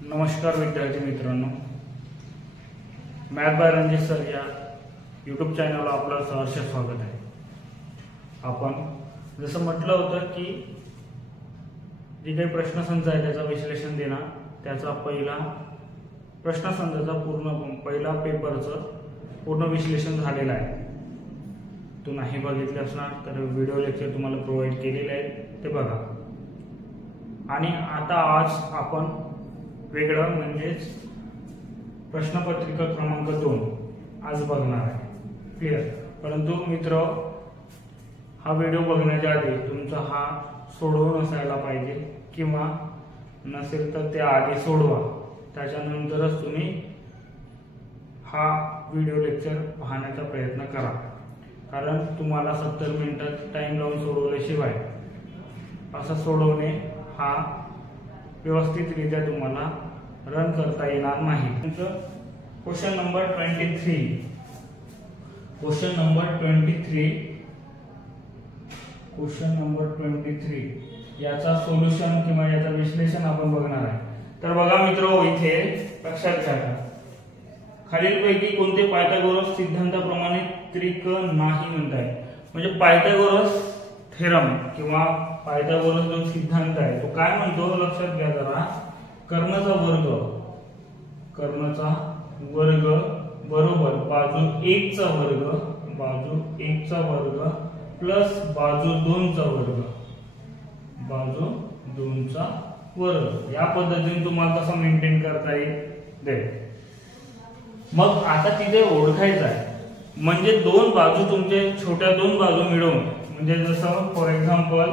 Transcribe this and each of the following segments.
नमस्कार विद्यार्थी मित्रांनो, मॅथ बाय रणजित सर या यूट्यूब चॅनलला आपलं सहर्ष स्वागत आहे। आपण जसं म्हटलं होतं की जे काही प्रश्नसंच आहे त्याचं विश्लेषण देणार, त्याचा पहिला प्रश्नसंचाचा पहिला पेपरचं पूर्ण विश्लेषण झालेलं आहे। तो नाही बघितले असणार तर व्हिडिओ लेक्चर तुम्हाला प्रोव्हाइड केलेले आहे, ते बघा। आणि आता आज आपण वेगळं म्हणजेच प्रश्नपत्रिका क्रमांक 2 आज बघणार आहे, क्लिअर। परंतु मित्र, हा व्हिडिओ बघण्याच्या आधी तुमचा हा सोडवून असायला पाहिजे, किंवा नसेल तर ते आधी सोडवा, त्याच्यानंतरच तुम्ही हा व्हिडिओ लेक्चर पाहण्याचा प्रयत्न करा। कारण तुम्हाला 70 मिनिटात टाइम लावून सोडवल्याशिवाय असं सोडवणे हा व्यवस्थितरित्या तुम्हाला रन करता येणार नाही। क्वेश्चन नंबर 23 याचा सोल्युशन किंवा याचा विश्लेषण आपण बघणार आहे। तर बघा मित्रो, इथे लक्षात घ्या, खालीलपैकी कोणते पायथागोरस सिद्धांताप्रमाणे त्रिक नाही म्हणताय। म्हणजे पायथागोरस थेरम किंवा पायथागोरस जो सिद्धांत आहे तो काय म्हणतो, लक्षात घ्या जरा। कर्णचा वर्ग बरोबर बाजू 1 चा वर्ग प्लस बाजू 2 चा वर्ग या पद्धतीने तुम्हाला कसं मेंटेन करता येईल। मग आता तिथे ओळखायचं आहे, म्हणजे दोन बाजू तुमचे छोट्या दोन बाजू मिळवून, म्हणजे जसं फॉर एक्झाम्पल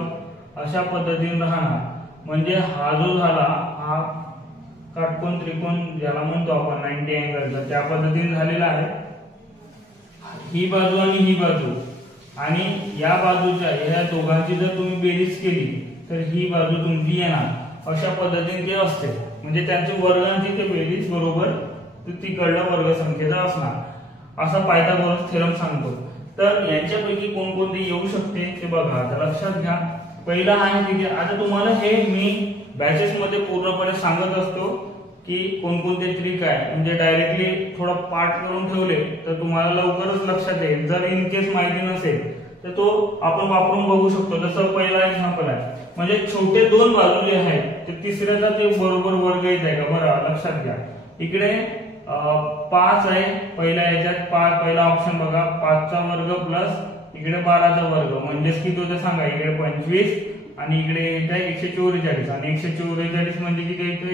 अशा पद्धतीने राहणार। म्हणजे हा जो झाला, हा काटकोन त्रिकोण ज्याला म्हणतो आपण 90 अँगलचा, त्या पद्धतीने झालेला आहे। ही बाजू आणि ही बाजू आणि या बाजूच्या या दोघांची जर तुम्ही बेरीज केली तर ही बाजू तुमची येणार, अशा पद्धतीने ते असते। म्हणजे त्यांची वर्गांची ते बेरीज बरोबर तिकडला वर्ग संख्येचा असणार, असा पायथागोरस थेरम सांगतो। तर यांच्यापैकी कोणकोणते येऊ शकते ते बघा। आता लक्षात घ्या, पहिला आहे तिथे। आता तुम्हाला हे मी बॅचेस मध्ये पूर्णपणे सांगत असतो की कोणकोणते ट्रिक आहे, म्हणजे डायरेक्टली थोडा पाठ करून ठेवले तर तुम्हाला लवकरच लक्षात येईल। जर इन केस माहिती नसेल तर तो आपण वापरून बघू शकतो। जसं पहिला एक्झाम्पल आहे, म्हणजे छोटे दोन बाजू जे आहेत ते तिसऱ्याचा ते बरोबर वर्ग येत आहे का, बरं लक्षात घ्या। इकडे 5 आहे पहिल्या याच्यात, पहिला ऑप्शन बघा, 5 चा वर्ग प्लस इकडे 12 चा वर्ग, म्हणजेच किती होतं सांगा। इकडे 25 आणि इकडे येत आहे 144 आणि 144 म्हणजे किती येतं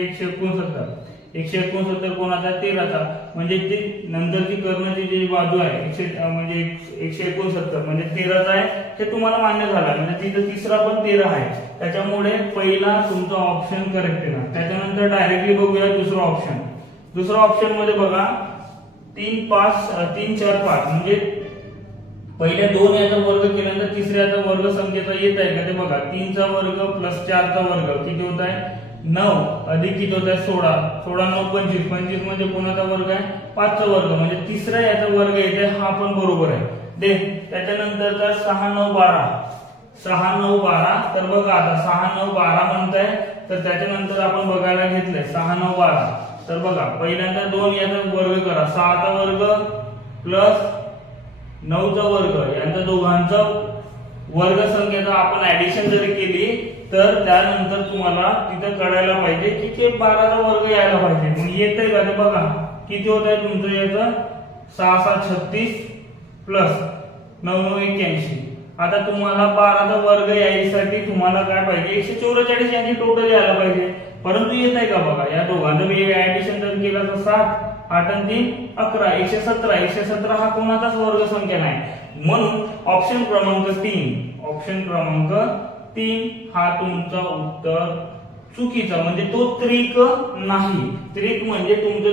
169 कोणाचा 13चा, म्हणजे ती नंतरची कर्णची जी बाजू आहे म्हणजे 169 म्हणजे 13चा आहे, हे तुम्हाला मान्य झालं। म्हणजे तिथं तिसरा पण 13 आहे, त्याच्यामुळे पहिला तुमचा ऑप्शन करेक्ट आहे ना। त्याच्यानंतर डायरेक्टली बघूया दुसरा ऑप्शन मध्ये बघा, 3 4 5 म्हणजे पहिल्या 2 याचा वर्ग केल्यानंतर तिसऱ्याचा वर्ग संख्येचा येत आहे का ते बघा। 3 चा वर्ग प्लस 4 चा वर्ग किती होत आहे 9 अधिक किती होत आहे 16 9 25 म्हणजे कोणाचा वर्ग आहे 5 चा वर्ग, म्हणजे तिसऱ्या याचा वर्ग येते, हा पण बरोबर आहे। त्याच्यानंतरचा 6 9 12 तर बघा आता 6 9 12 म्हणताय, तर त्याच्यानंतर आपण बघायला घेतलंय 6 9 12, तर बघा पहिल्यांदा 2 याचा वर्ग करा, 6 चा वर्ग प्लस 9 चा वर्ग, यांचा दोघांचा वर्ग संख्येचा आपण ऍडिशन जरी केली तर त्यानंतर तुम्हाला तिथं कळायला पाहिजे की ते 12 चा वर्ग यायला पाहिजे। मग येतंय का ते बघा, किती होत आहे तुमचं याचं 6 6 36 प्लस 9 9 81। आता तुम्हाला 12 चा वर्ग यायसाठी तुम्हाला काय पाहिजे 144 यांची टोटल यायला पाहिजे, परंतु येत आहे का बघा। या दोघांचं ऍडिशन जर केलं तर 7 8 आणि 3 11 117 हा कोणाचाच वर्ग संख्या नाही, म्हणून ऑप्शन क्रमांक 3 हा तुमचा उत्तर चुकीचा, म्हणजे तो त्रिक नाही। त्रिक म्हणजे तुमचे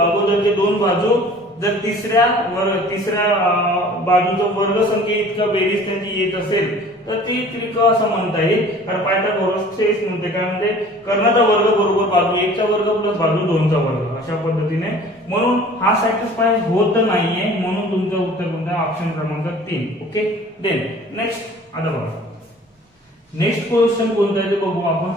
अगोदरचे दोन बाजू जर तिसऱ्या बाजूचा वर्ग संख्या इतका बेरीज त्यांची येत असेल तर ती त्रिक असं म्हणता येईल। कारण पायथागोरस थेस म्हणते काय म्हणते, कर्णाचा वर्ग बरोबर बाजू 1 चा वर्ग प्लस बाजू 2 चा वर्ग, अशा पद्धतीने। म्हणून हा सॅटिस्फाय होत नाहीये, म्हणून तुमचं उत्तर कोणतं ऑप्शन क्रमांक 3। Okay, then next. आता बघा नेक्स्ट क्वेश्चन कोणता आहे ते बघू आपण।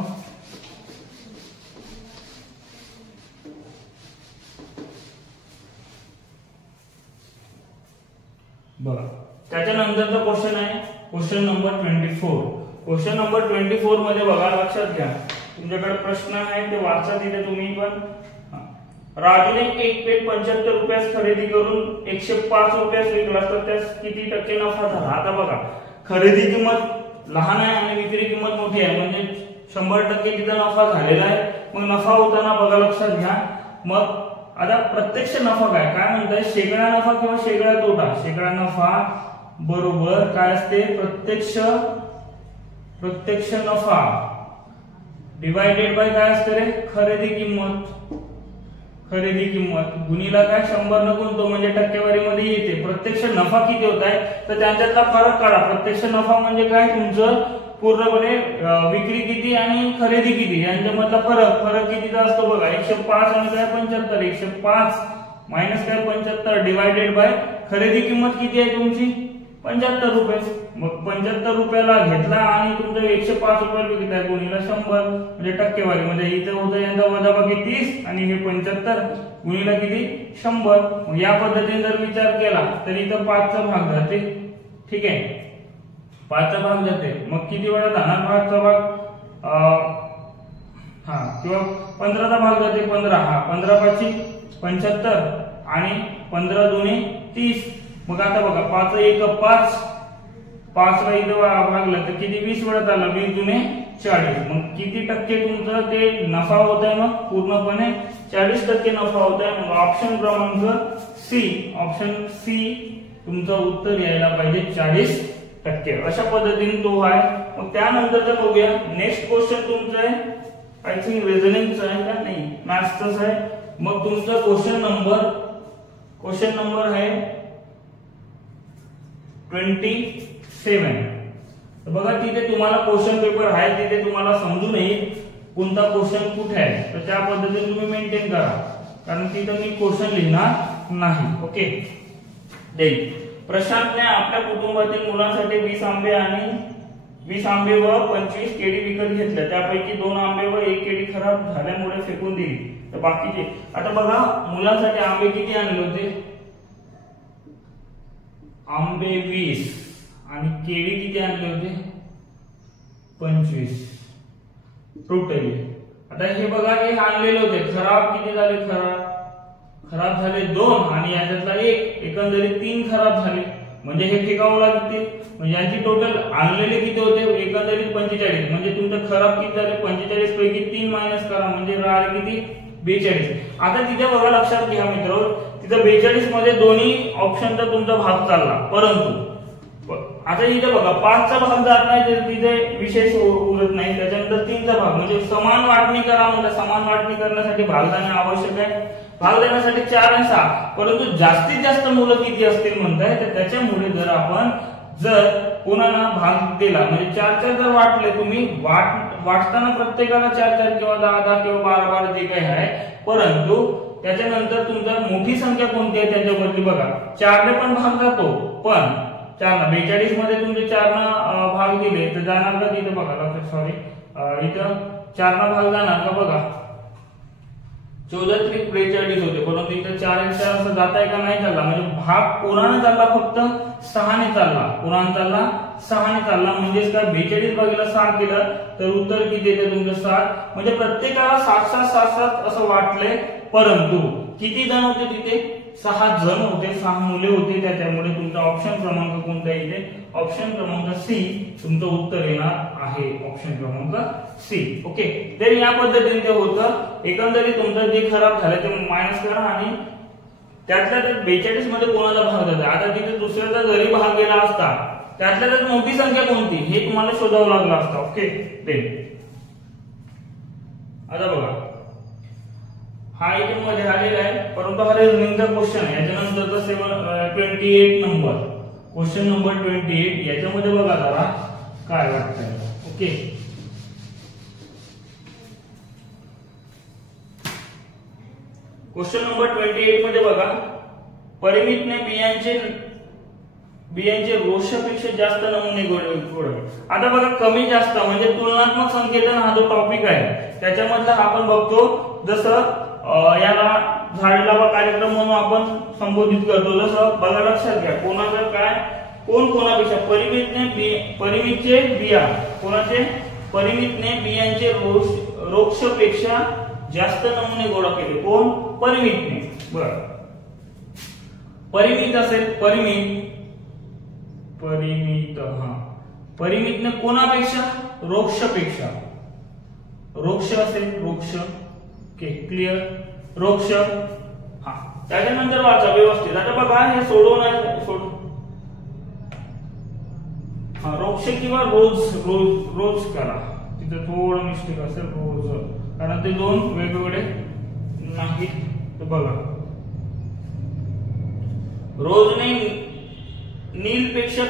बघा त्याच्यानंतरचा क्वेश्चन आहे क्वेश्चन नंबर 24. क्वेश्चन नंबर 24 मध्ये बघा लक्षात घ्या तुमच्याकडे प्रश्न आहे ते वाचा तिथे तुम्ही पण. राजूने एक पेन 75 रुपयास खरेदी करून 105 रुपयास विकला तर त्यास किती टक्के नफा झाला. आता बघा खरेदी किंमत लहान आहे आणि विक्री किंमत मोठी आहे म्हणजे 100% तिचा नफा झालेला आहे. मग नफा होताना बघा लक्षात घ्या मग आता प्रत्यक्ष नफा काय म्हणताय शेकडा नफा किंवा शेकडा तोटा. शेकडा नफा बरोबर काय असते प्रत्यक्ष नफा डिवायडेड बाय काय असते रे खरेदी किंमत गुणिला काय 100 न गुणतो म्हणजे टक्केवारी मध्ये येते. प्रत्यक्ष नफा किती होत आहे तर त्यांच्यातला फरक काढा. प्रत्यक्ष नफा म्हणजे काय तुमचं पूर्णपणे विक्री किती आणि खरेदी किती यांच्यामधला फरक कितीचा असतो बघा 105 आणि काय 75. 105 मायनस काय 75 डिवायडेड बाय खरेदी किंमत किती आहे तुमची 75 रुपये. मग 75 रुपयाला घेतला आणि तुमचं 105 रुपयाला विकताय गुणिला 100 म्हणजे टक्केवारी म्हणजे इथं होतं यांचा वजाबाकी 30 आणि हे 75 गुणिला किती 100. मग या पद्धतीने जर विचार केला तर इथं 5 चा भाग जाते. ठीक आहे 5 चा भाग जाते. मग किती वेळा जाणार 5 चा भाग किंवा 15 चा भाग जाते 15 15 5 75 आणि 15 दुने 30. मग आता बघा 5 1 5 ला इथं भागलं तर किती 20 वेळा झालं 20 दुने 40. मग किती टक्के तुमचं ते नफा होत आहे मग पूर्णपणे 40% नफा होत आहे. मग ऑप्शन क्रमांक सी तुमचं उत्तर यायला पाहिजे 40%. अशा पद्धतीने तो आहे. मग त्यानंतरचं बघूया नेक्स्ट क्वेश्चन तुमचं आहे आय थिंक रिझनिंगचं आहे का नाही मॅथ्सच आहे. मग तुमचा क्वेश्चन नंबर आहे 27. तर बघा तिथे तुम्हाला क्वेश्चन पेपर आहे तिथे तुम्हाला समजून येईल कोणता क्वेश्चन कुठे आहे तर त्या पद्धतीने तुम्ही मेंटेन करा कारण तिथे मी क्वेश्चन लिहिणार नाही. ओके प्रशांतने आपल्या कुटुंबातील मुलांसाठी 20 आंबे व 25 केळी विकत घेतल्या. त्यापैकी 2 आंबे व 1 केळी खराब झाल्यामुळे फेकून दिली. तर बाकीचे आता बघा मुलांसाठी आंबे किती आणले होते आंबे 20 आणि केळी किती आणले होते 25 टोटली. आता हे बघा हे आणलेले होते खराब किती झाले खराब झाले 2 आणि याच्यातला 1 एकंदरीत 3 खराब झाले म्हणजे हे फेकावं लागतील. म्हणजे यांची टोटल आणलेले किती होते एकंदरीत 45 म्हणजे तुमचं खराब किती झाले 45 पैकी 3 मायनस करा म्हणजे राहिले किती 42. आता तिथे बघा लक्षात घ्या मित्रांनो तिथे 42 मध्ये दोन्ही ऑप्शनचा तुमचा भाग चालला परंतु आता इथे बघा 5 चा भाग जात नाही तर तिथे विशेष उरत नाही. त्याच्यानंतर 3 चा भाग म्हणजे समान वाटणी करा म्हणजे समान वाटणी करण्यासाठी भाग जाणे आवश्यक आहे. भाग देण्यासाठी 4 आणि 6 परंतु जास्तीत जास्त मुलं किती असतील म्हणताय तर त्याच्यामुळे जर कोणाला भाग दिला म्हणजे 4 जर वाटले तुम्ही वाटताना प्रत्येकाला 4 किंवा 10 किंवा 12 जे काही आहे परंतु त्याच्यानंतर तुमचा मोठी संख्या कोणती आहे त्याच्याबद्दल बघा 4 ने पण भाग जातो पण 4 ना 42 मध्ये तुमचे 4 ना भाग दिले तर जाणार का तिथे बघा सॉरी इथं 4 ना भाग जाणार का बघा 14 त्रिक 42 होते परंतु इथं 4 आणि 4 असं जात आहे का नाही चालला म्हणजे भाग कोणाने चालला फक्त 6 ने चालला. कोणाने चालला 6 ने चालला म्हणजेच काय 42 भागीला 6 केलं तर उत्तर किती येते तुमचं 7 म्हणजे प्रत्येकाला 7 असं वाटले परंतु किती जण होते तिथे 6 जण होते 6 मुले होते त्याच्यामुळे तुमचा ऑप्शन क्रमांक कोणता येते ऑप्शन क्रमांक सी तुमचं उत्तर येणार आहे ऑप्शन क्रमांक सी. ओके तर या पद्धतीने ते होतं एकंदरीत तुमचं जे खराब झालं ते मायनस करा आणि त्यातल्या 42 मध्ये कोणाला भाग द्यायचा. आता तिथे दुसऱ्याचा जरी भाग गेला असता त्यातल्या त्यात मोठी संख्या कोणती हे तुम्हाला शोधावं लागलं असतं. ओके ते आता बघा हा इथे मध्ये आलेला आहे परंतु हा रिझनिंगचा क्वेश्चन आहे. याच्यानंतरचा 28 नंबर क्वेश्चन नंबर 28 याच्यामध्ये बघा जरा काय वाटतंय. ओके क्वेश्चन नंबर 28 मध्ये बघा परिमितने बियांचे रोषपेक्षा जास्त नमुने गोळवले. आता बघा कमी जास्त म्हणजे तुलनात्मक संकेतन हा जो टॉपिक आहे त्याच्यामधला आपण बघतो जसं याला झाड लावा कार्यक्रम म्हणून आपण संबोधित करतो, जसं बघा लक्षात घ्या, कोणाचं काय, कोणापेक्षा परिमितचे बिया, कोणाचे, परिमितने बियांचे रोक्षपेक्षा जास्त नमुने गोळा केले, कोण, परिमितने. बरं, परिमित असेल, परिमित हा, परिमितने कोणापेक्षा, रोक्षपेक्षा, रोक्ष असेल, रोक्ष, ओके क्लिअर, रोक्ष. हा, त्याच्यानंतर वाचा व्यवस्थित. आता बघा हे सोडून हा, रोक्ष किंवा रोज करा, तिथे थोडं मिस्टेक असेल, रोज, कारण ते दोन वेगवेगळे नाही. तर बघा, रोजने नीलपेक्षा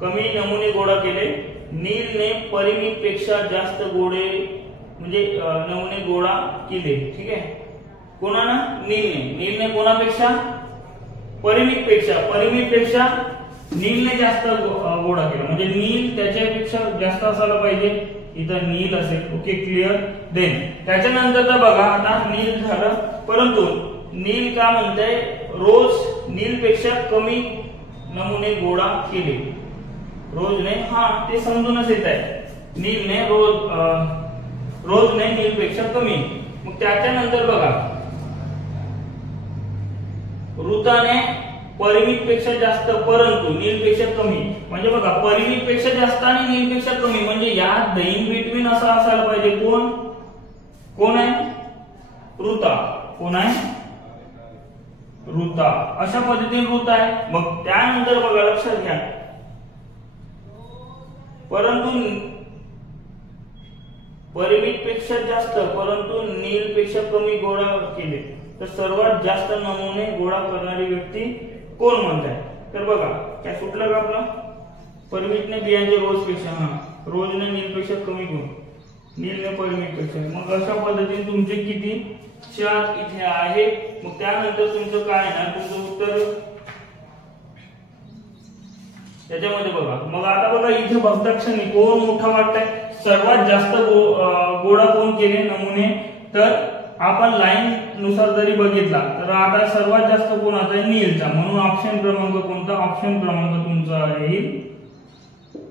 कमी नमुने गोळा केले, नीलने परिमित पेक्षा जास्त म्हणजे नमुने गोळा केले. ठीक आहे, कोणानं, नीलने कोणापेक्षा, परिमित पेक्षा नीलने जास्त गोळा केला, म्हणजे नील त्याच्यापेक्षा जास्त असायला पाहिजे, इथं नील असेल. Okay clear. देन त्याच्यानंतर बघा, आता नील झालं, परंतु नील का म्हणताय, रोज नीलपेक्षा कमी नमुने गोळा केले, रोजने, हा ते समजूनच येत आहे, नीलने रोजने नीलपेक्षा कमी. मग त्याच्यानंतर बघा, ऋताने परिमित पेक्षा जास्त परंतु नीलपेक्षा कमी, म्हणजे बघा परिमित पेक्षा जास्त आणि नीलपेक्षा कमी, म्हणजे या इन बिटवीन असं असायला पाहिजे, कोण आहे, ऋता, कोण आहे, ऋता, अशा पद्धतीने ऋता आहे. मग त्यानंतर बघा लक्षात घ्या, परंतु परिमित पेक्षा जास्त परंतु नीलपेक्षा कमी गोळा केले तर सर्वात जास्त नमुने गोळा करणारी व्यक्ती कोण म्हणताय. तर बघा काय सुटलं का आपलं, परिमितने बियांचे रोजपेक्षा, हा रोजने नीलपेक्षा कमी गुण, नीलने परिमितपेक्षा. मग अशा पद्धतीने तुमचे किती, 4 इथे आहे. मग त्यानंतर तुमचं काय ना, तुमचं उत्तर त्याच्यामध्ये बघा. मग आता बघा इथे बघता क्षणी कोण मोठा वाटतंय, सर्वात जास्त गोळा कोण केले नमुने, तर आपण लाईन नुसार जरी बघितला तर आता सर्वात जास्त कोणाचा आहे, नीलचा, म्हणून ऑप्शन क्रमांक कोणता, ऑप्शन क्रमांक तुमचा येईल,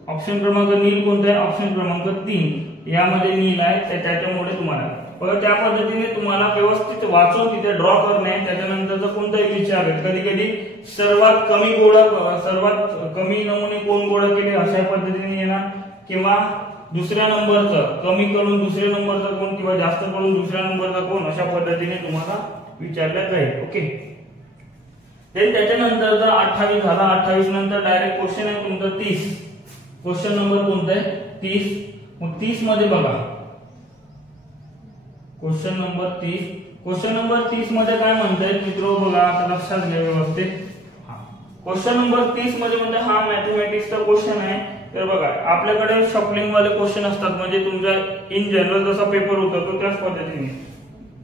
ऑप्शन क्रमांक नील कोणता आहे, ऑप्शन क्रमांक 3 यामध्ये नील आहे, त्याच्यामुळे तुम्हाला बघा त्या पद्धतीने तुम्हाला व्यवस्थित वाचून तिथे ड्रॉ करणे. त्याच्यानंतरचा कोणताही विचार आहे, कधी कधी सर्वात कमी नमुने कोण गोळा केले अशा पद्धतीने येणार, किंवा दुसऱ्या नंबरचं कमी करून दुसऱ्या नंबरचा कोण, किंवा जास्त करून दुसऱ्या नंबरचा कोण, अशा पद्धतीने तुम्हाला विचारलं जाईल. ओके, त्याच्यानंतर जर 28 झाला, 28 नंतर डायरेक्ट क्वेश्चन आहे तुमचा 30. क्वेश्चन नंबर कोणता आहे, 30. मग 30 मध्ये बघा, क्वेश्चन नंबर 30 मध्ये काय म्हणताय मित्रो, बघा आता लक्षात घ्या व्यवस्थित. क्वेश्चन नंबर 30 मध्ये म्हणजे हा मॅथमॅटिक्सचा क्वेश्चन आहे. तर बघा आपल्याकडे शफलिंग वाले क्वेश्चन असतात, म्हणजे तुमचा इन जनरल जसा पेपर होता तो त्याच पद्धतीने,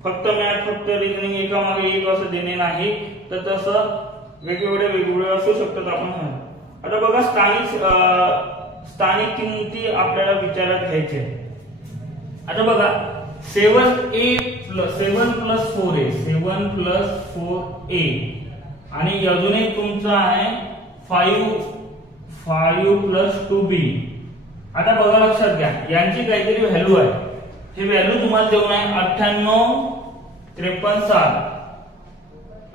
फक्त मॅथ, फक्त रिजनिंग एका मागे एक असं देणे नाही, तर तसं वेगवेगळे असू शकतात. आपण आता बघा स्थानिक किंमती आपल्याला विचारात घ्यायचे. आता बघा 7 plus 4a, 7 plus 4a, आणि अजून एक तुमचा आहे 5 plus 2b. आता बघा लक्षात घ्या, यांची काहीतरी व्हॅल्यू आहे, हे व्हॅल्यू तुम्हाला देऊन आहे 98, 53, 7,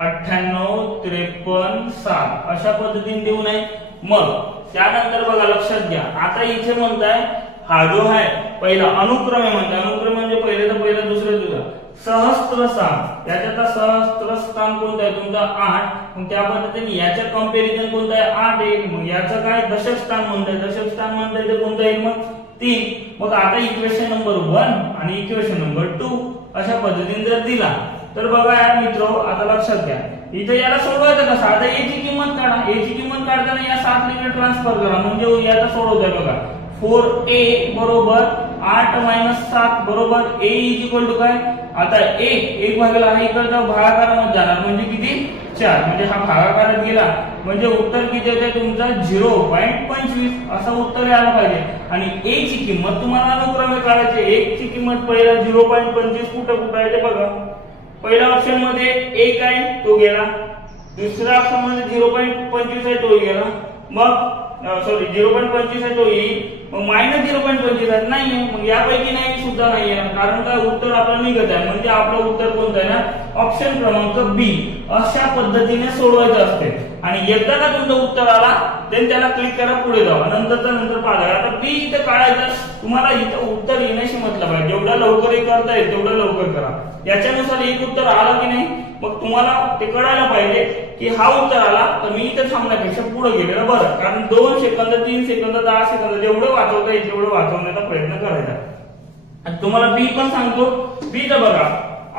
98, 53, 7 अशा पद्धतीने देऊन आहे. मग त्यानंतर बघा लक्षात घ्या, आता इथे म्हणताय हा जो आहे पहिला अनुक्रमे म्हणतात, अनुक्रम म्हणजे पहिले तर पहिला दुसरे तुझा सहस्त्र स्थान, याच्यात सहस्त्र स्थान कोणतं आहे तुमचा 8. मग त्या पद्धतीने याच्या कंपॅरिझन कोणतं आहे 8 येईल. मग याचं काय दशक स्थान म्हणताय, दशक स्थान म्हणताय ते कोणतं येईल मग 3. मग आता इक्वेशन नंबर 1 आणि इक्वेशन नंबर 2 अशा पद्धतीने जर दिला तर बघा यार मित्रो, आता लक्षात घ्या, इथे याला सोडवायचं कसं, आता a ची किंमत काढा, a ची किंमत काढताना या 7 ने ट्रान्सफर करा, म्हणजे याला सोडवताय बघा 4a बरोबर 8 - 7 बरोबर a इज इक्वल टू काय आता 1 भागाला हा इकडचा भागाकारामध्ये जाणार म्हणजे किती 4 म्हणजे हा भागाकारात गेला म्हणजे उत्तर किती येते तुमचा 0.25 असं उत्तर यायला पाहिजे आणि a ची किंमत तुम्हाला अनुक्रमे काढायची 1 ची किंमत पहिला 0.25 कुठे आहे ते बघा पहिल्या ऑप्शन मध्ये 1 आहे तो गेला दुसऱ्या ऑप्शन मध्ये 0.25 आहे तो गेला मग सॉरी 0.25 आहे तो येईल मग -0.25 आहे नाहीये मग यापैकी नाही सुद्धा नाहीये कारण काय उत्तर आपलं निघत आहे म्हणजे आपलं उत्तर कोणतं आहे ना ऑप्शन क्रमांक बी अशा पद्धतीने सोडवायचं असते आणि एकदा का तुमचं उत्तर आला देन त्याला क्लिक करा पुढे जावा नंतर पाहा आता बी इथे काढायचं तुम्हाला इथं उत्तर येण्याशी मतलब आहे जेवढा लवकर करता येईल तेवढं लवकर करा याच्यानुसार एक उत्तर आलं की नाही मग तुम्हाला ते कळायला पाहिजे की हा उत्तर आला तर मी इथे थांबण्यापेक्षा पुढे गेलेलं बरं कारण 2 सेकंद 3 सेकंद 10 सेकंद जेवढं वाचवता येईल तेवढं वाचवण्याचा प्रयत्न करायचा आणि तुम्हाला बी पण सांगतो बीचं बघा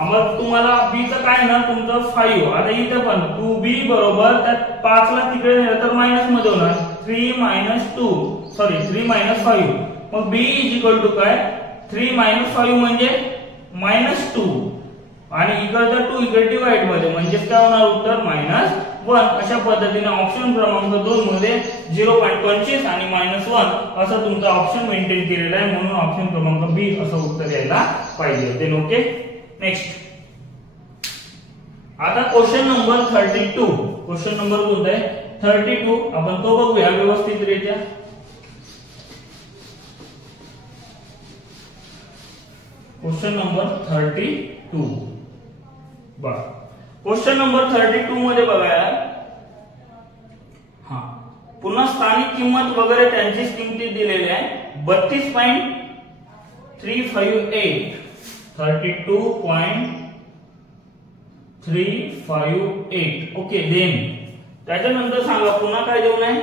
मग तुम्हाला बीचं काय ना तुमचं 5 आता इथं पण 2b बरोबर त्यात 5 ला तिकडे नेलं तर मायनस मध्ये होणार 3 - 5 मग b इज इक्वल टू काय 3 - 5 म्हणजे -2 आणि इकडचा 2 इकडे डिवाइड मध्ये म्हणजे काय होणार उत्तर -1 अशा पद्धतीने ऑप्शन क्रमांक 2 मध्ये 0.25 आणि -1 असं तुमचा ऑप्शन मेंटेन केलेला आहे म्हणून ऑप्शन क्रमांक बी असं उत्तर यायला पाहिजे देन ओके नेक्स्ट आता क्वेश्चन नंबर 32 क्वेश्चन नंबर कोणता आहे 32 आपण तो बघूया व्यवस्थितरित्या क्वेश्चन नंबर 32 बघा क्वेश्चन नंबर 32 मध्ये बघा हा पुन्हा स्थानिक किंमत वगैरे त्यांची किंमती दिलेली आहे 32.358 32.358 ओके देन त्याच्यानंतर सांगा पुन्हा काय देऊन आहे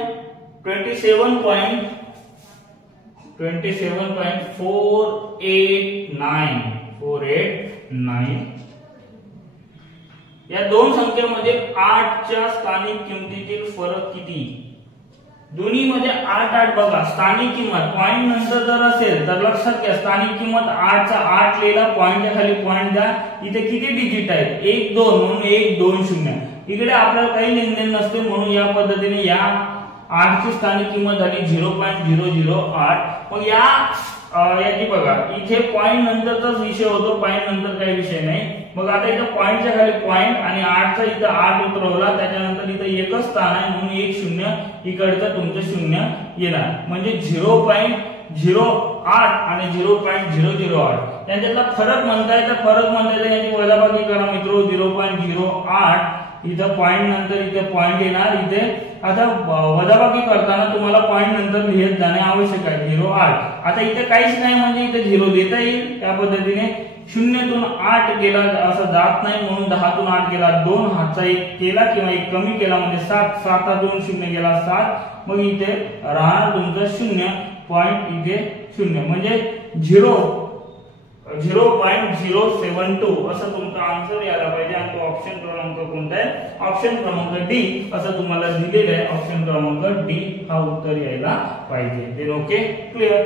27.489 या दोन संख्येमध्ये 8 च्या स्थानिक किमतीतील फरक किती दोन्ही मध्ये 8 बघा स्थानिक किंमत पॉइंट नंतर जर असेल तर लक्षात घ्या स्थानिक किंमत 8 चा 8 लिहिला पॉइंटच्या खाली पॉइंट द्या इथे किती डिजिट आहेत 1 2 म्हणून 1 2 0 इकडे आपल्याला काही लेनदेन नसते म्हणून या पद्धतीने या 8 ची स्थानिक किंमत झाली 0.008 मग याची बघा इथे पॉइंट नंतरचाच विषय होतो पॉइंट नंतर काही विषय नाही मग आता इथं पॉइंटच्या खाली पॉइंट आणि 8 चा इथं 8 उतरवला त्याच्यानंतर इथं एकच स्थान आहे म्हणून 1 0 इकडचं तुमचं 0 येणार म्हणजे 0.08 आणि 0.008 यांच्यातला फरक म्हणताय तर फरक म्हणताय याची वजाबाकी करा मित्रो 0.08 इथं पॉइंट नंतर इथे पॉइंट येणार इथे आता वजाबाकी करताना तुम्हाला पॉइंट नंतर लिहित जाणे आवश्यक आहे 0.8 आता इथे काहीच नाही म्हणजे इथे 0 देता येईल त्या पद्धतीने 0 तून 8 गेला असं जात नाही म्हणून 10 तून 8 गेला 2 हातचा 1 केला किंवा 1 कमी केला म्हणजे 7 7 2 0 गेला 7 मग इथे राहणार तुमचं 0 पॉइंट इथे 0 म्हणजे 0.072 असं तुमचा आन्सर यायला पाहिजे आणि तो ऑप्शन क्रमांक कोणता आहे ऑप्शन क्रमांक डी असं तुम्हाला दिलेलं आहे ऑप्शन क्रमांक डी हा उत्तर यायला पाहिजे देन ओके क्लिअर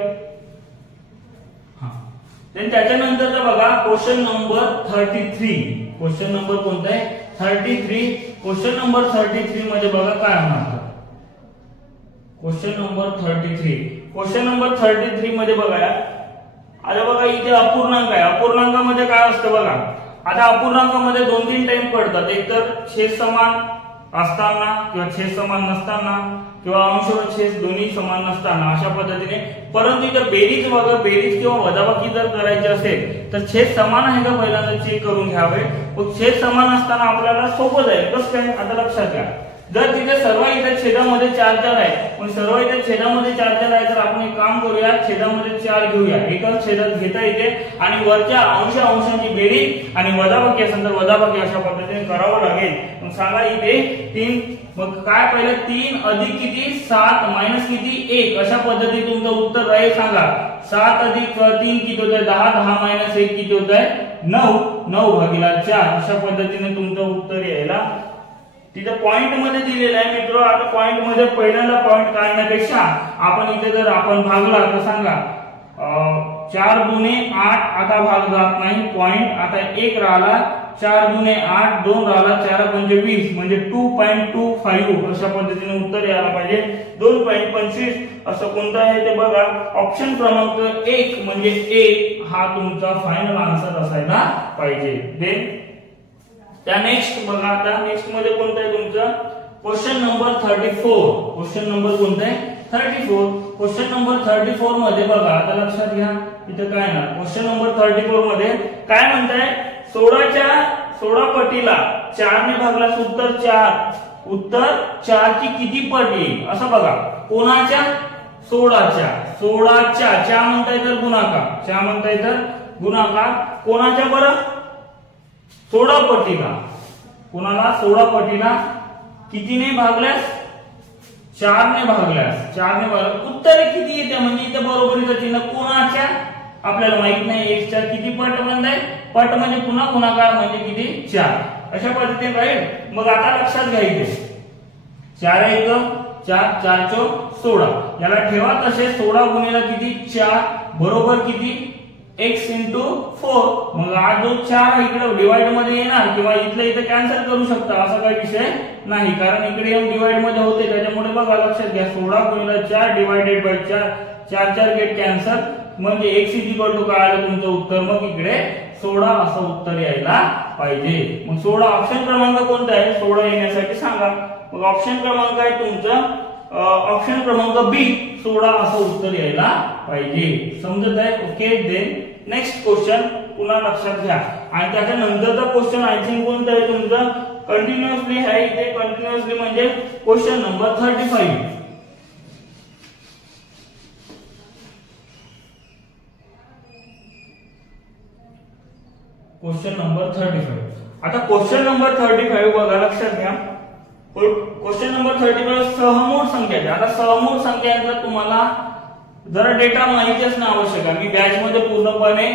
देन त्याच्यानंतरचा बघा क्वेश्चन नंबर 33 क्वेश्चन नंबर कोणता आहे 33 क्वेश्चन नंबर 33 मध्ये बघा काय होणार क्वेश्चन नंबर 33 मध्ये बघा आता बघा इथे अपूर्णांक आहे अपूर्णांकामध्ये काय असतं बघा आता अपूर्णांकामध्ये 2-3 टाइम पडतात एक तर छेद समान असताना किंवा छेद समान नसताना किंवा अंश व छेद दोन्ही समान नसताना अशा पद्धतीने परंतु इथे बेरीज बघा बेरीज किंवा वजाबाकी जर करायची असेल तर छेद समान आहे का पहिल्यांदा चेक करून घ्यावे मग छेद समान असताना आपल्याला सोपं जाईल कसं काय आता लक्षात घ्या जर तिथे सर्व इथे छेदामध्ये 4 आहे पण सर्व इथे छेदामध्ये 4 आहे तर आपण एक काम करूया छेदामध्ये 4 घेऊया एकाच छेदात घेता येते आणि वरच्या अंशांची बेरीज आणि वजाबाकी असेल तर वजाबाकी अशा पद्धतीने करावं लागेल मग सांगा इथे 3 मग काय पहिलं 3 अधिक किती 7 मायनस किती 1 अशा पद्धतीने तुमचं उत्तर राहील सांगा 7 अधिक 3 किती होत आहे 10 10 मायनस 1 किती होत आहे 9 9/4 अशा पद्धतीने तुमचं उत्तर यायला तिथे पॉइंट मध्ये दिलेलं आहे मित्र आता पॉइंट मध्ये पहिल्यांदा पॉइंट काढण्यापेक्षा आपण इथे जर आपण भागला तर सांगा 4 दुने 8 आता भाग जात नाही पॉइंट आता 1 राहिला 4 दुने 8 2 राहिला 4 पंचे 20 म्हणजे 2.25 अशा पद्धतीने उत्तर यायला पाहिजे 2.25 असं कोणतं आहे ते बघा ऑप्शन क्रमांक 1 म्हणजे ए हा तुमचा फायनल आन्सर असायला पाहिजे. देन त्या नेक्स्ट बघा आता नेक्स्ट मध्ये कोणतं आहे तुमचं क्वेश्चन नंबर 34. क्वेश्चन नंबर कोणता आहे 34. क्वेश्चन नंबर 34 मध्ये बघा आता लक्षात घ्या इथे काय ना क्वेश्चन नंबर 34 मध्ये काय म्हणताय 16 पटीला 4 ने भागल्यास उत्तर 4 ची किती पट येईल असं बघा कोणाच्या 16च्या च्या म्हणताय तर गुणाकार कोणाच्या बरं 16 पटीला कोणाला 16 पटीला कितीने भागल्यास 4 ने भागल्यास उत्तर किती येते म्हणजे इथे बरोबरीचं चिन्ह कोणाच्या आपल्याला माहित नाही x च्या किती पट बनलाय पट म्हणजे पुन्हा गुणाकार म्हणजे किती 4 अशा पद्धतीने राईट. मग आता लक्षात घ्यायचे 4 1 4 4 चौक 16 याला ठेवा तसे 16 गुणिले किती 4 बरोबर किती x into 4 मग हा जो 4 इकडे डिवाइड मध्ये येणार किंवा इथे कॅन्सल करू शकता असा काही विषय नाही कारण इकडे येऊन डिवाइड मध्ये होते त्याच्यामुळे बघा लक्षात घ्या 16 गुणिले 4 डिवाइडेड बाय 4 4 गेट कॅन्सल म्हणजे x इक्वल टू काय आलं तुमचं उत्तर मग इकडे 16 असं उत्तर यायला पाहिजे. मग 16 ऑप्शन क्रमांक कोणता आहे 16 येण्यासाठी सांगा. मग ऑप्शन क्रमांक आहे तुमचं ऑप्शन क्रमांक बी 16 असं उत्तर यायला पाहिजे. समजत आहे ओके. देन नेक्स्ट क्वेश्चन पुन्हा लक्षात घ्या आणि त्याच्या नंतरचा क्वेश्चन आय थिंक कोणता आहे तुमचा कंटिन्युअसली आहे इथे कंटिन्युअसली म्हणजे क्वेश्चन नंबर 35. Question number 35. आता क्वेश्चन नंबर 35 बघा लक्षात घ्या क्वेश्चन नंबर 35 सहमूळ संख्या. आता सहमूळ संख्यांचा तुम्हाला जरा डेटा माहिती असणं आवश्यक आहे. मी बॅच मध्ये पूर्णपणे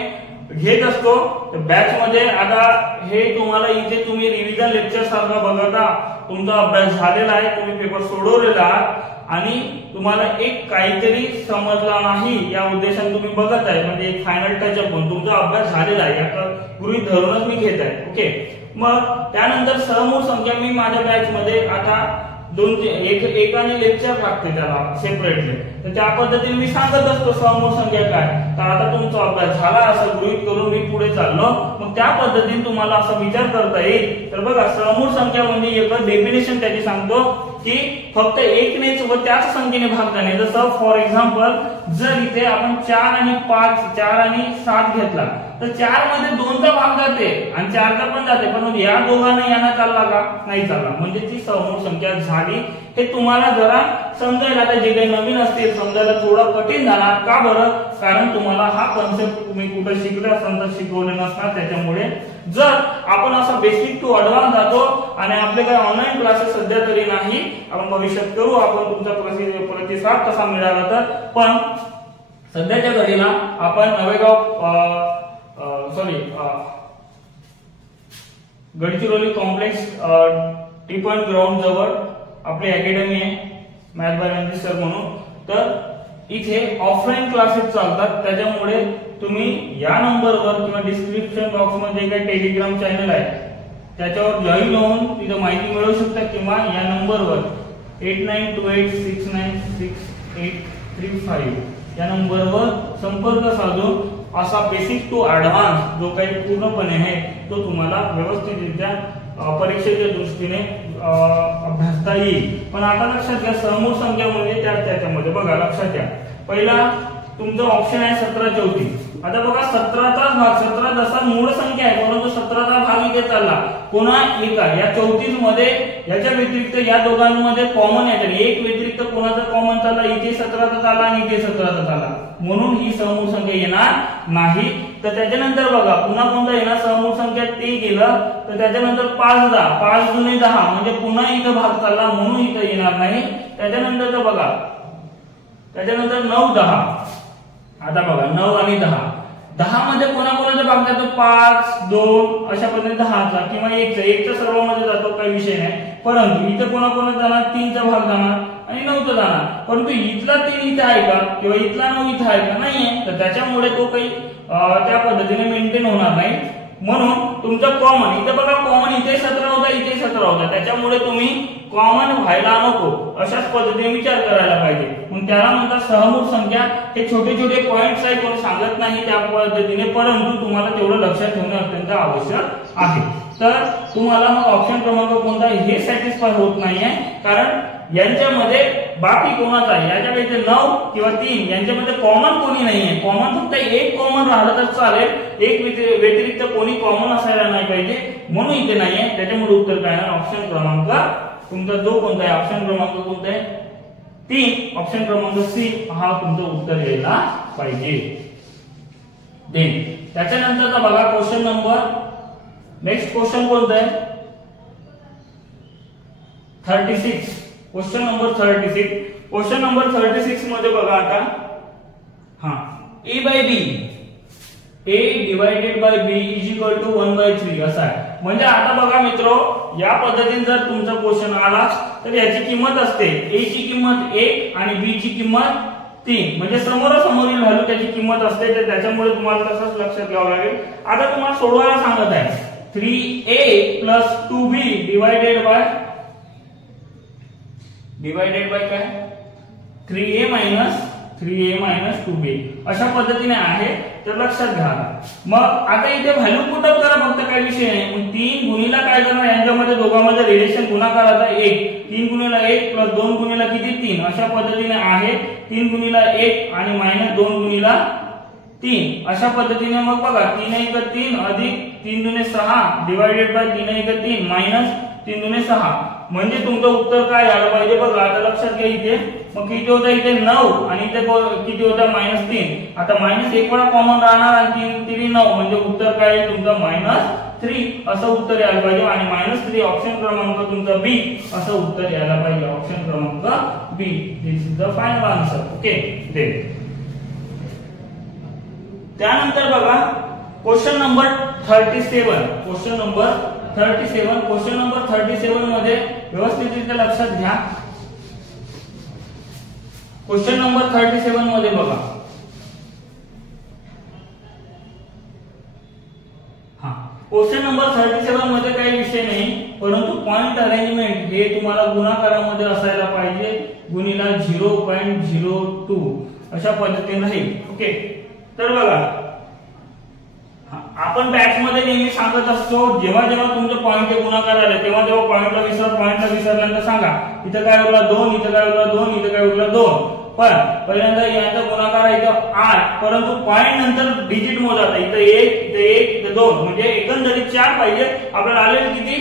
घेत असतो तर बॅच मध्ये आता हे तुम्हाला इथे तुम्ही रिव्हिजन लेक्चर सारखा बघता तुमचा अभ्यास झालेला आहे तुम्ही पेपर सोडवलेला आहात आणि तुम्हाला एक काहीतरी समजला नाही या उद्देशाने तुम्ही बघत आहे म्हणजे एक फायनल टचअप होऊन तुमचा अभ्यास झालेला आहे याचा गृहीत धरूनच मी घेत आहे ओके. मग त्यानंतर सहमूळ संख्या मी माझ्या बॅच मध्ये आता एकाने लेक्चर लागते त्याला सेपरेटली तर त्या पद्धतीने मी सांगत असतो सहमूळ संख्या काय. तर आता तुमचा अभ्यास झाला असं गृहीत करून मी पुढे चाललो मग त्या पद्धतीने तुम्हाला असा विचार करता येईल. तर बघा सहमूळ संख्या म्हणजे एक डेफिनेशन त्याची सांगतो की फक्त एकनेच व त्याच संख्येने भागताना जसं फॉर एक्झाम्पल जर इथे आपण 4 आणि 5 4 आणि 7 घेतला तर 4 मध्ये 2चा भाग जाते आणि 4चा पण जाते पण या दोघांना यांना चालला का नाही चालला म्हणजे ती सहमूळ संख्या झाली. हे तुम्हाला जरा समजायला आता जे काही नवीन असतील समजायला थोडं कठीण जाणार का बरं कारण तुम्हाला हा कन्सेप्ट तुम्ही कुठे शिकले असाल तर शिकवले नसणार. त्याच्यामुळे जर आपण असा बेसिक टू ऍडव्हान्स जातो आणि आपले काही ऑनलाईन क्लासेस सध्या तरी नाही आपण भविष्यात करू आपण तुमचा प्रतिसाद कसा मिळाला तर पण सध्याच्या घडीला आपण Navegaon Gadchiroli complex T point ground जवळ आपली अकॅडमी आहे मॅथ बाय रणजित सर म्हणून. तर इथे ऑफलाईन क्लासेस चालतात त्याच्यामुळे तुम्ही या नंबरवर किंवा डिस्क्रिप्शन बॉक्स मध्ये काही टेलिग्राम चॅनल आहे त्याच्यावर जॉईन होऊन तिथे माहिती मिळवू शकता किंवा या नंबरवर 8928668835 या नंबरवर संपर्क साधून असा बेसिक टू ऍडव्हान्स जो काही पूर्णपणे आहे तो तुम्हाला व्यवस्थितरित्या परीक्षेच्या दृष्टीने अभ्यासता येईल. पण आता लक्षात घ्या सहमूळ संख्या म्हणजे त्याच्यामध्ये बघा लक्षात घ्या पहिला तुमचा ऑप्शन आहे 17 34. आता बघा 17चा भाग 17 जसा मूळ संख्या आहे परंतु 17चा भाग इथे चालला पुन्हा एका या 34 मध्ये याच्या व्यतिरिक्त या दोघांमध्ये कॉमन याच्या एक व्यतिरिक्त कोणाचा कॉमन चालला इथे 17चा चालला आणि इथे 17चा चालला म्हणून ही सहमूळ संख्या येणार नाही. तर त्याच्यानंतर बघा पुन्हा कोणता येणार सहमूळ संख्या ते गेलं तर त्याच्यानंतर 5 10 5 दुने 10 म्हणजे पुन्हा इथं भाग चालला म्हणून इथं येणार नाही. त्याच्यानंतर बघा त्याच्यानंतर 9 10 आता बघा 9 आणि 10 मध्ये कोणाकोणाचा भाग जातो 5 2 अशा पद्धतीने 10चा किंवा 1चा सर्वांमध्ये जातो काही विषय नाही परंतु इथे कोणाकोणाचा जाणार 3चा भाग जाणार आणि 9चं जाणार, परंतु इथला 3 इथे आहे का किंवा इथला 9 इथे आहे का, नाहीये, तर त्याच्यामुळे तो काही त्या पद्धतीने मेंटेन होणार नाही. म्हणून तुमचं कॉमन इथे बघा, कॉमन इथे 17 होता, इथे 17 होता, त्याच्यामुळे तुम्ही कॉमन व्हायला नको अशाच पद्धतीने विचार करायला पाहिजे. मग त्याला म्हणतात सहमूळ संख्या. हे छोटे छोटे पॉइंट्स आहे, कोणी सांगत नाही त्या पद्धतीने, परंतु तुम्हाला तेवढं लक्षात ठेवणे अत्यंत आवश्यक आहे. तर तुम्हाला मग ऑप्शन क्रमांक कोणता हे सॅटिस्फाय होत नाहीये, कारण यांच्यामध्ये बाकी कोणाचा आहे, याच्यापैकी 9 किंवा 3 यांच्यामध्ये कॉमन कोणी नाहीये. कॉमन फक्त एक कॉमन राहिलं तर चालेल, एक व्यतिरिक्त कोणी कॉमन असायला नाही पाहिजे, म्हणून इथे नाहीये. त्याच्यामुळे उत्तर काय आहे, ऑप्शन क्रमांक तुमचा जो कोणता आहे, ऑप्शन क्रमांक कोणता आहे 3, ऑप्शन क्रमांक सी हा तुमचं उत्तर यायला पाहिजे. देन त्याच्यानंतरचा बघा क्वेश्चन नंबर, नेक्स्ट क्वेश्चन कोणता आहे 36. Question number 36. क्वेश्चन नंबर 36 मध्ये बघा आता, हा a by b, a divided by b is equal to 1/3 असा आहे. म्हणजे आता बघा मित्रो, या पद्धतीने जर तुमचा क्वेश्चन आला तर याची किंमत असते, a ची किंमत 1 आणि b ची किंमत 3, म्हणजे समोरासमोरील व्हॅल्यू त्याची किंमत असते, तर त्याच्यामुळे तुम्हाला तसंच लक्षात घ्यावं लागेल. आता तुम्हाला सोडवायला सांगत आहे 3a plus 2b divided by काय 3a minus 2b अशा पद्धतीने आहे, तर लक्षात घ्या. मग आता इथे व्हॅल्यू पुटअप करा, फक्त काही विषय नाही. मग 3 गुणिला काय करणार, यांच्यामध्ये दोघांमध्ये रिलेशन गुणाकाराचा 1, 3 गुणिला 1 प्लस 2 गुणिला किती 3 अशा पद्धतीने आहे. 3 गुणिला 1 आणि मायनस 2 गुणिला 3 अशा पद्धतीने. मग बघा 3 1 3 अधिक 3 दुने 6 डिवाइडेड बाय 3 1 3 मायनस 3 दुने 6, म्हणजे तुमचं उत्तर काय आलं पाहिजे बघा. आता लक्षात घ्या, इथे मग किती होतं, इथे 9 आणि इथे किती होतं -3. आता -1 वेळा कॉमन राहणार आणि 3 3 9, म्हणजे उत्तर काय आहे तुमचं -3 असं उत्तर यायला पाहिजे. आणि -3 ऑप्शन क्रमांक तुमचा बी असं उत्तर यायला पाहिजे, ऑप्शन क्रमांक B. This is the final answer. Okay. त्यानंतर बघा question number 37. Question number 37. Question number 37 मध्ये व्यवस्थितरित्या लक्षात घ्या. क्वेश्चन नंबर 37 मध्ये बघा, हा क्वेश्चन नंबर 37 मध्ये काही विषय नाही, परंतु पॉइंट अरेंजमेंट हे तुम्हाला गुणाकारामध्ये असायला पाहिजे, गुणिला 0.02 अशा पद्धतीने राहील. ओके. तर बघा, आपण बॅच मध्ये नेहमी सांगत असतो, जेव्हा जेव्हा तुमचे पॉइंट गुणाकार आले तेव्हा जेव्हा पॉइंटला विसरल्यानंतर सांगा इथं काय उरला 2, इथं काय उरला 2, इथं काय उरला 2. पण पहिल्यांदा यांचा गुणाकार आहे इथं 8, परंतु पॉइंट नंतर डिजिट मोजायचा, इथं 1, इथं 1, इथं 2, म्हणजे एकंदरीत 4 पाहिजे. आपल्याला आलेले किती,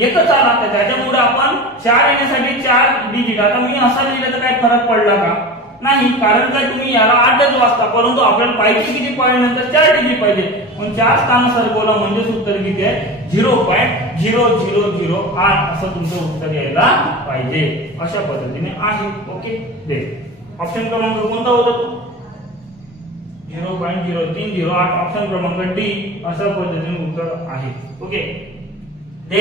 एकच आला, तर त्याच्यामुळे आपण 4 येण्यासाठी 4 डिजिट. आता मी असा लिहिलं तर काय फरक पडला का, नाही, कारण काय तुम्ही याला 8च वाजता, परंतु आपल्याला पाहिजे किती पॉइंट नंतर 4 डिजिट पाहिजे. पण 4 स्थान सरकवला म्हणजेच उत्तर किती आहे 0.0008 असं तुमचं उत्तर यायला पाहिजे. अशा पद्धतीने आहे. ओके. दे ऑप्शन क्रमांक कोणता होता तो 0.0308, ऑप्शन क्रमांक डी अशा पद्धतीने उत्तर आहे. ओके. दे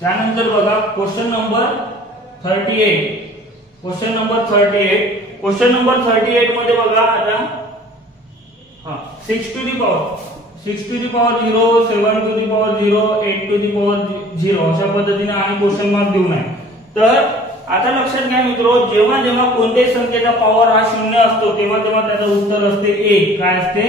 त्यानंतर बघा question number 38. Question number 38. Question number 38 मध्ये बघा आता, हा 6 to the power 0, 7 to the power 0, 8 to the power 0 अशा पद्धतीने आणि क्वेश्चन मार्क देऊन आहे. तर आता लक्षात घ्या मित्रो, जेव्हा जेव्हा कोणत्याही संख्येचा पॉवर हा 0 असतो तेव्हा तेव्हा त्याचं उत्तर असते 1. काय असते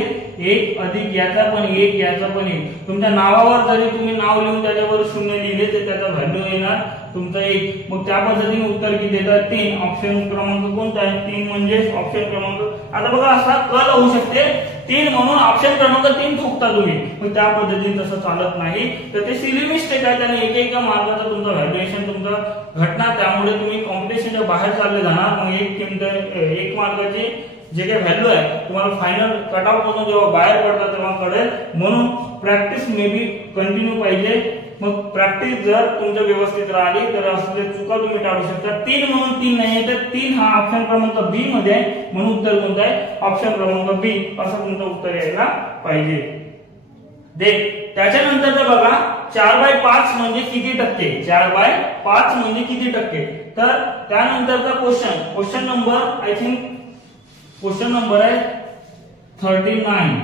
1 अधिक याचा पण 1, याचा पण 1. तुमच्या नावावर जरी तुम्ही नाव लिहून त्याच्यावर 0 लिहिले तर त्याचा व्हॅल्यू येणार तुमचा 1. मग त्या पद्धतीने उत्तर किती येतात 3. ऑप्शन क्रमांक कोणता आहे 3, म्हणजे ऑप्शन क्रमांक. आता बघा असा कल होऊ शकते 3 म्हणून ऑप्शन क्रमांक 3 चुकता तुम्ही, मग त्या पद्धतीने तसं चालत नाही. तर ते सिली मिस्टेक आहे, त्याने एक मार्गाचा तुमचा व्हॅल्युएशन तुमचा घटना, त्यामुळे तुम्ही कॉम्पिटिशनच्या बाहेर चालले जाणार. मग एक मार्गाची जे काही व्हॅल्यू आहे तुम्हाला फायनल कट ऑफ मधून जेव्हा बाहेर पडतात तेव्हा कळेल. म्हणून प्रॅक्टिस मे बी कंटिन्यू पाहिजे. मग प्रॅक्टिस जर तुमच्या व्यवस्थित राहिली तर असले चुका तुम्ही टाळू शकता. 3 म्हणून 3 नाही, तर 3 हा ऑप्शन क्रमांक बी मध्ये आहे, म्हणून उत्तर कोणतं आहे ऑप्शन क्रमांक बी असं तुमचं उत्तर यायला पाहिजे. त्याच्यानंतर बघा 4/5 म्हणजे किती टक्के, 4/5 म्हणजे किती टक्के. तर त्यानंतरचा question number I think question number आहे 39.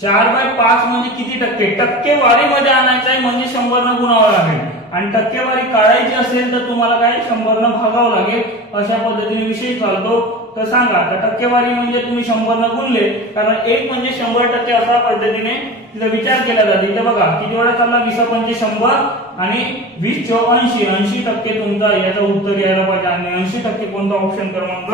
4/5 म्हणजे किती टक्के, टक्केवारीमध्ये आणायचं आहे म्हणजे 100 न गुणावं लागेल. आणि टक्केवारी काढायची असेल तर तुम्हाला काय 100 न भागावं लागेल. अशा पद्धतीने विषय चालतो. तर सांगा, तर टक्केवारी म्हणजे तुम्ही 100 न गुणले, कारण 1 म्हणजे 100% अशा पद्धतीने तिचा विचार केला जातो. इथे बघा किती वेळा चालला, 20 × 100 आणि 20 × 80, 80% तुमचा याचं उत्तर यायला पाहिजे. आणि 80% कोणता ऑप्शन क्रमांक,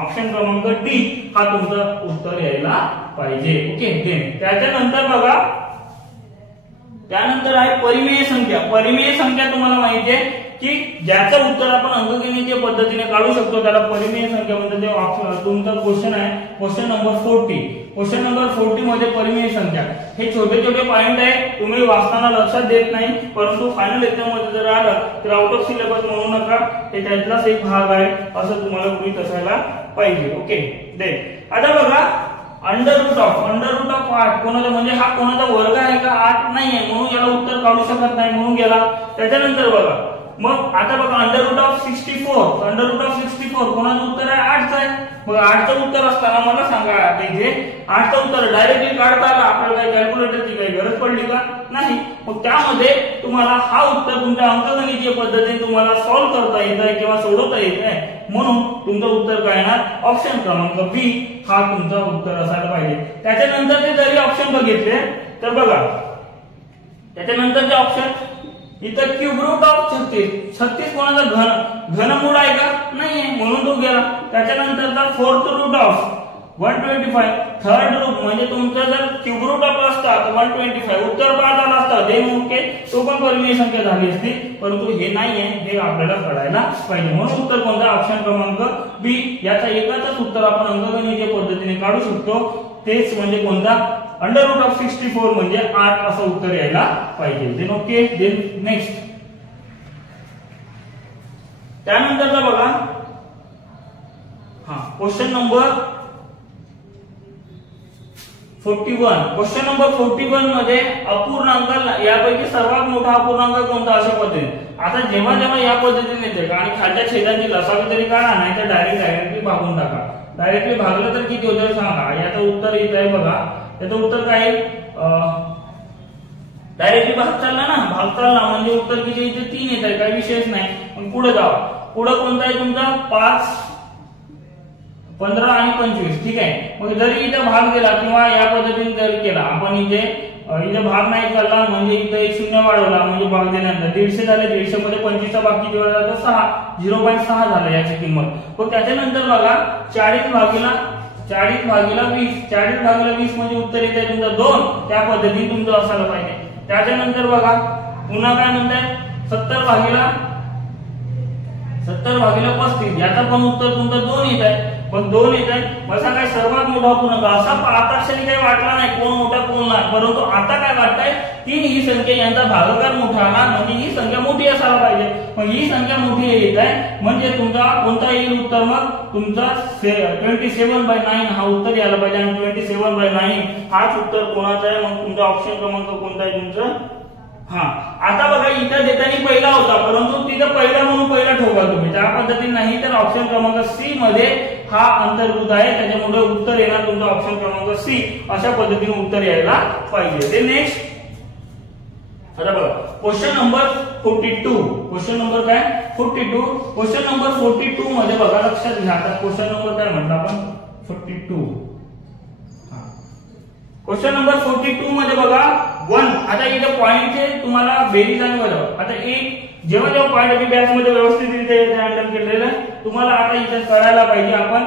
ऑप्शन क्रमांक डी हा तुमचा उत्तर यायला पाहिजे. ओके. त्याच्यानंतर बघा, त्यानंतर आहे परिमेय संख्या. परिमेय संख्या तुम्हाला माहिती आहे की ज्याचं उत्तर आपण अंकगणितीय पद्धतीने काढू शकतो त्याला परिमेय संख्या म्हणतात. ते तुमचा क्वेश्चन आहे क्वेश्चन नंबर 40. क्वेश्चन नंबर 40 मध्ये परिमेय संख्या हे छोटे छोटे पॉइंट आहे, तुम्ही वाचताना लक्षात देत नाही, परंतु फायनल एक्झाम मध्ये जर आलं तर आउट ऑफ सिलेबस म्हणू नका, हे त्यातलाच एक भाग आहे असं तुम्हाला गृहीत असायला पाहिजे. ओके. आता बघा, अंडर रूट ऑफ 8 कोणाचा म्हणजे हा कोणाचा वर्ग आहे का, 8 नाहीये, म्हणून याला उत्तर काढू शकत नाही, म्हणून गेला. त्याच्यानंतर बघा, मग आता बघा अंडर रूट ऑफ 64 कोणाचं उत्तर आहे, 8चं आहे. मग 8चं उत्तर असताना मला सांगा, आता इथे 8चं उत्तर डायरेक्टली काढता आला, आपल्याला काही कॅल्क्युलेटरची काही गरज पडली का, नाही. मग त्यामध्ये तुम्हाला हा उत्तर तुमच्या अंकगणितीय पद्धतीने तुम्हाला सॉल्व्ह करता येत आहे किंवा सोडवता येत आहे, म्हणून तुमचं उत्तर काय येणार, ऑप्शन क्रमांक बी हा तुमचा उत्तर असायला पाहिजे. त्याच्यानंतर ते जरी ऑप्शन बघितले तर बघा, त्याच्यानंतरचे ऑप्शन इथं क्यूब रूट ऑफ 36 कोणाचा घनमूळ आहे का, नाहीये, म्हणून तो गेला. त्याच्यानंतरचा fourth root of 125, third root म्हणजे तुमचं जर क्यूब रूट ऑफ असता तर 125 उत्तर पाहत आला असता, दे ओके, तो पण परिमेय संख्या झाली असती, परंतु हे नाहीये, हे आपल्याला कळायला पाहिजे. म्हणून उत्तर कोणता, ऑप्शन क्रमांक बी. याचा एकाच उत्तर आपण अंकगणितीय पद्धतीने काढू शकतो, तेच म्हणजे कोणता, अंडर रूट ऑफ 64 म्हणजे 8 असं उत्तर यायला पाहिजे. Then okay. देन नेक्स्ट, त्यानंतरचा बघा, क्वेश्चन नंबर 41. क्वेश्चन नंबर 41 मध्ये अपूर्णांक यापैकी सर्वात मोठा अपूर्णांक कोणता, अशा पद्धतीने. आता जेव्हा जेव्हा या पद्धतीने येते आणि खालच्या छेदांची लसावी तरी काढा, नाही तर डायरेक्टली भागून टाका. डायरेक्टली भागलं तर किती होतं सांगा. याचं उत्तर येत आहे बघा, याचं उत्तर काय, डायरेक्टली भाग चालला ना, भाग चालला म्हणजे उत्तर किती इथे 3 येत आहे, काही विषयच नाही. मग पुढे जावा, पुढे कोणता आहे तुमचा 5, 15 आणि 25. ठीक आहे. मग जरी इथे भाग दिला किंवा या पद्धतीने जर केला आपण, इथे भाग नाही चालला म्हणजे इथे एक शून्य वाढवला म्हणजे भाग दिल्यानंतर 150 झाले. 150 मध्ये 25चा भाग किती वेळा जातो, 6, 0.6 झाला याची किंमत. मग त्याच्यानंतर बघा 40 भागीला 20, 40 भागीला 20 म्हणजे उत्तर येते तुमचं 2. त्या पद्धतीने तुमचं असायला पाहिजे. त्याच्यानंतर बघा पुन्हा काय म्हणताय, 70 भागीला 35, याचा पण उत्तर तुमचं 2 येत आहे. पण 2 येत आहे, असा काय सर्वात मोठा अपूर्णांक असा आता क्षणी काही वाटला नाही कोण मोठा कोण नाही, परंतु आता काय वाटतंय 3 ही संख्या यांचा भागाकार मोठा आला म्हणजे ही संख्या मोठी असायला पाहिजे. मग ही संख्या मोठी येत आहे म्हणजे तुमचा कोणता येईल उत्तर, मग तुमचा 27/9 हा उत्तर यायला पाहिजे. आणि 27/9 हाच उत्तर कोणाचा आहे, मग तुमचा ऑप्शन क्रमांक कोणता आहे तुमचं. आता बघा इथं देताना पहिला होता, परंतु तिथं पहिला म्हणून पहिला ठोका तुम्ही, त्या पद्धतीने नाही तर ऑप्शन क्रमांक सी मध्ये हा अंतर्भूत आहे, त्याच्यामुळे उत्तर येणार तुमचं ऑप्शन क्रमांक सी. अशा पद्धतीने उत्तर यायला पाहिजे. ते नेक्स्ट, आता बघा क्वेश्चन नंबर 42. क्वेश्चन नंबर काय 42. क्वेश्चन नंबर 42 मध्ये बघा लक्षात घ्या, आता क्वेश्चन नंबर काय म्हटलं आपण 42. क्वेश्चन नंबर 42 मध्ये बघा 1. आता इथे पॉइंटचे तुम्हाला बेरीज आणि वजाबाकी. आता एक जेव्हा पॉइंट मी बॅच मध्ये व्यवस्थितरित्या हँडल केलेलं आहे, तुम्हाला आता इथे कळायला पाहिजे आपण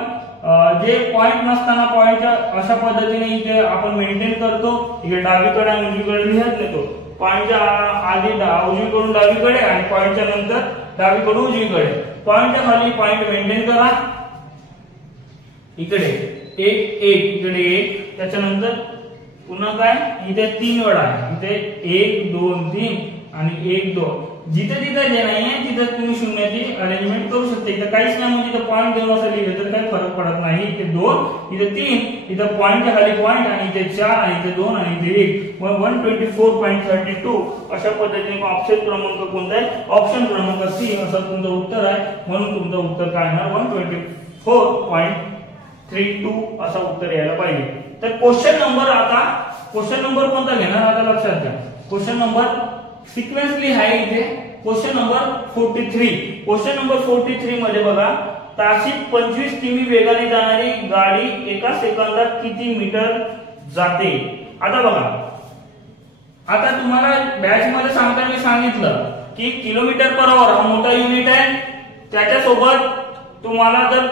जे पॉइंट नसताना पॉइंटच्या अशा पद्धतीने इथे आपण मेंटेन करतो. इकडे डावीकडे आणि उजवीकडे लिहत नेतो. पॉइंटच्या आधी उजवीकडून डावीकडे आणि पॉइंटच्या नंतर डावीकडून उजवीकडे. पॉइंटच्या खाली पॉइंट मेंटेन करा. इकडे 1 1 इकडे 1, त्याच्यानंतर पुन्हा काय इथे 3 वेळा आहे, इथे 1 2 3 आणि 1 2. जिथे जिथे जे नाही आहे तिथे तुम्ही शून्याची अरेंजमेंट करू शकता. इथं काहीच नाही म्हणजे इथं पॉईंट देऊन असं लिहिलं तर काही फरक पडत नाही. इथे 2, इथे 3, इथं पॉईंटच्या खाली पॉईंट आणि इथे 4 आणि इथे 2 आणि इथे 1. मग 124.32 अशा पद्धतीने ऑप्शन क्रमांक कोणता आहे? ऑप्शन क्रमांक सी असं तुमचं उत्तर आहे. म्हणून तुमचं उत्तर काय येणार? 124.32 असं उत्तर यायला पाहिजे. तर क्वेश्चन नंबर कोणता घेणार आता लक्षात घ्या. क्वेश्चन नंबर सिक्वेन्सली आहे इथे. Question number 43. क्वेश्चन नंबर 43 मध्ये बघा, ताशी 25 किमी वेगाने जाणारी गाडी एका सेकंदात किती मीटर जाते? आता बघा, आता तुम्हाला बॅच मध्ये सांगताना मी सांगितलं की किलोमीटर पर आवर हा मोठा युनिट आहे. त्याच्यासोबत तुम्हाला जर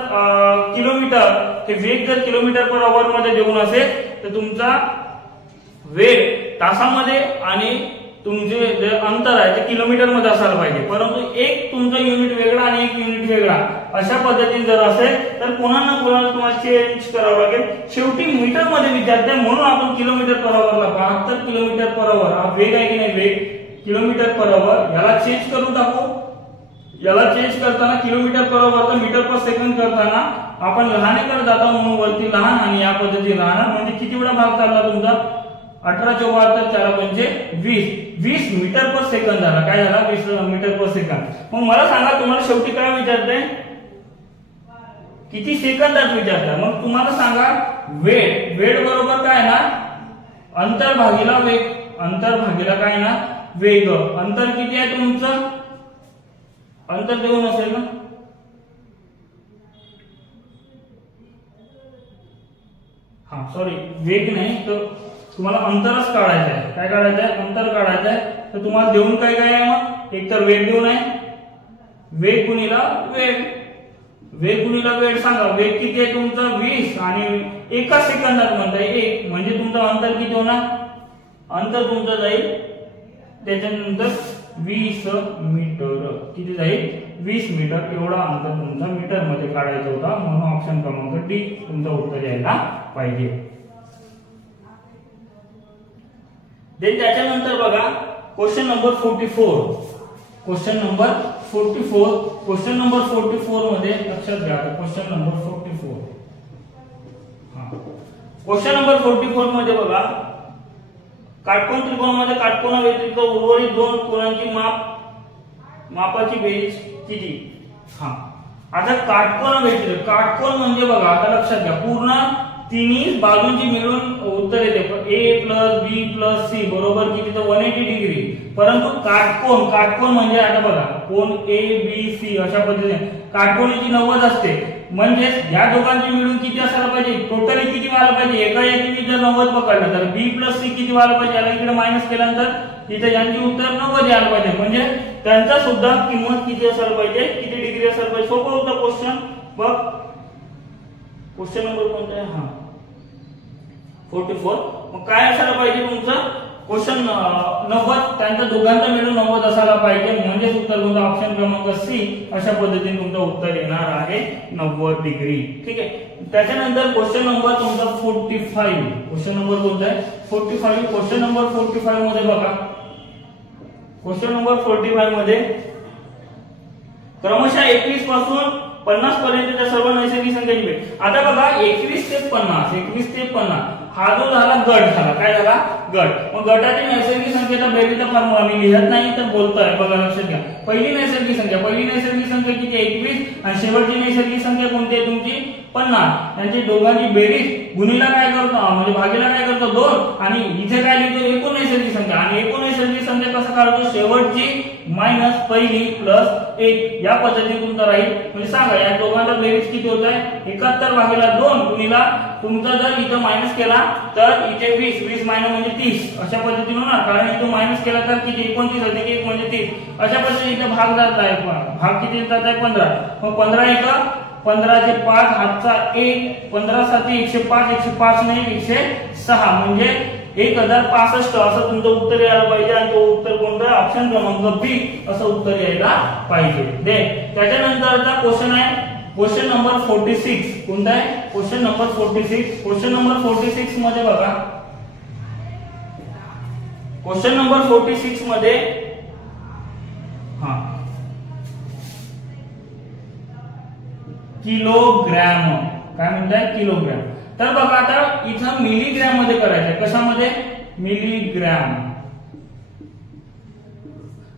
किलोमीटर हे वेग जर किलोमीटर पर आवर मध्ये देऊन असेल तर तुमचा वेग तासामध्ये आणि तुमचे जे अंतर आहे ते किलोमीटर मध्ये असायला पाहिजे. परंतु एक तुमचा युनिट वेगळा आणि एक युनिट वेगळा अशा पद्धतीने जर असेल तर कोणा ना कोणाला तुम्हाला चेंज करावं लागेल. शेवटी मीटर मध्ये विचारते म्हणून आपण किलोमीटर पर आवरला 72 किलोमीटर पर आवर हा वेग आहे की नाही? वेग किलोमीटर पर आवर. याला चेंज करून टाकू. याला चेंज करताना kilometre per hour metre per second करताना आपण लहानेकडे जातो म्हणून वरती लहान आणि या पद्धतीने लहान. म्हणजे किती वेळा भाग चालला तुमचा? 18 74 4 5 20 मीटर पर सेकंद झाला. काय झाला? 20 मीटर पर सेकंद. मग मला सांगा तुम्हाला शेवटी काय विचारते? किती सेकंदात विचारते. मग तुम्हाला सांगा वेळ बरोबर काय ना? अंतर भागीला वेग. अंतर भागीला काय ना? वेग. अंतर किती आहे तुमचं? अंतर देऊन असेल ना? हा सॉरी वेग नाही तर तुम्हाला अंतरच काढायचं आहे. काय काढायचं आहे? अंतर काढायचं आहे. तर तुम्हाला देऊन काय काय आहे? मग एक तर वेग देऊन आहे. वेग गुणिला वेळ. वेग गुणिला वेळ सांगा. वेग किती आहे तुमचा? 20 आणि एका सेकंदात म्हणताय 1 म्हणजे तुमचं अंतर किती होणार? अंतर तुमचं जाईल त्याच्यानंतर 20 मीटर. किती जाईल? 20 मीटर. एवढा अंतर तुमचा मीटर मध्ये काढायचा होता. म्हणून ऑप्शन क्रमांक डी तुमचं उत्तर यायला पाहिजे. त्याच्यानंतर बघा क्वेश्चन नंबर 44. क्वेश्चन नंबर 44 मध्ये लक्षात घ्या. Question number 44. क्वेश्चन नंबर 44 मध्ये बघा, काटकोन त्रिकोणामध्ये काटकोना व्यतिरिक्त उर्वरित दोन कोनांची मापाची बेरीज किती? आता काटकोना व्यतिरिक्त, काटकोन म्हणजे बघा आता लक्षात घ्या, पूर्ण तिन्ही बाजूंची मिळून उत्तर येते. ए प्लस बी प्लस सी बरोबर किती? तर 180 डिग्री. परंतु काटकोन म्हणजे आता बघा कोन ए बी सी अशा पद्धतीने काटकोनीची 90 असते. म्हणजे या दोघांची मिळून किती असायला पाहिजे? टोटली किती व्हायला पाहिजे? एका याची जर 90 पकडलं तर बी प्लस सी किती व्हायला पाहिजे? याला इकडे मायनस केल्यानंतर इथे यांची उत्तर 90 यायला पाहिजे. म्हणजे त्यांचा सुद्धा किंमत किती असायला पाहिजे? किती डिग्री असायला पाहिजे? सोपं होतं क्वेश्चन. बघ क्वेश्चन नंबर कोणता आहे? 44. मग काय असायला पाहिजे तुमचं? क्वेश्चन 90 त्यांच्या दोघांचा मिळून 90 असायला पाहिजे. म्हणजे उत्तर तुमचा ऑप्शन क्रमांक सी अशा पद्धतीने तुमचं उत्तर येणार आहे 90 डिग्री. ठीक आहे. त्याच्यानंतर क्वेश्चन नंबर तुमचा 45. क्वेश्चन नंबर कोणता आहे? 45. क्वेश्चन नंबर 45 मध्ये बघा, क्वेश्चन नंबर 45 मध्ये क्रमशः 21 पासून 50 पर्यंतच्या सर्व नैसर्गिक संख्यांची बेरीज. आता बघा 21 ते 50 हा जो झाला गट झाला. काय झाला? गट. मग गटातील नैसर्गिक संख्येचा बेरीजचा फॉर्म्युला मी लिहत नाही तर बोलतोय. बघा लक्षात घ्या. पहिली नैसर्गिक संख्या किती? 21 आणि शेवटची नैसर्गिक संख्या कोणती आहे तुमची? 50. त्यांची दोघांची बेरीज गुणिला काय करतो म्हणजे भागीला काय करतो? 2 आणि इथे काय लिहितो? एकूण नैसर्गिक संख्या. आणि एकूण नैसर्गिक संख्या कसं काढतो? शेवटची मायनस पहिली प्लस 1 या पद्धतीने तुमचा राहील. म्हणजे सांगा या दोघांचा बेरीज किती होत आहे? 71 भागीला 2 गुणिला तुमचा जर इथं मायनस केला तर इथे 20 मायनस म्हणजे 30 अशा पद्धतीने होणार. कारण इथं मायनस केला तर किती? 29 होते की 1 म्हणजे 30 अशा पद्धतीने इथं भाग जात आहे. भाग किती जात आहे? 15. मग 15 इथं 15 चे 5 हातचा 1 15 7 105 105 नाही 106 म्हणजे 1065 असं तुमचं उत्तर यायला पाहिजे. आणि तो उत्तर कोणता आहे? ऑप्शन क्रमांक बी असं उत्तर यायला पाहिजे. त्याच्यानंतरचा क्वेश्चन आहे क्वेश्चन नंबर 46. कोणता आहे? Question number 46. क्वेश्चन नंबर 46 मध्ये बघा, क्वेश्चन नंबर 46 मध्ये किलोग्रॅम. काय म्हणताय? किलोग्रॅम. तर बघा आता इथं मिलीग्रॅम मध्ये करायचंय. कशामध्ये? मिलीग्रॅम.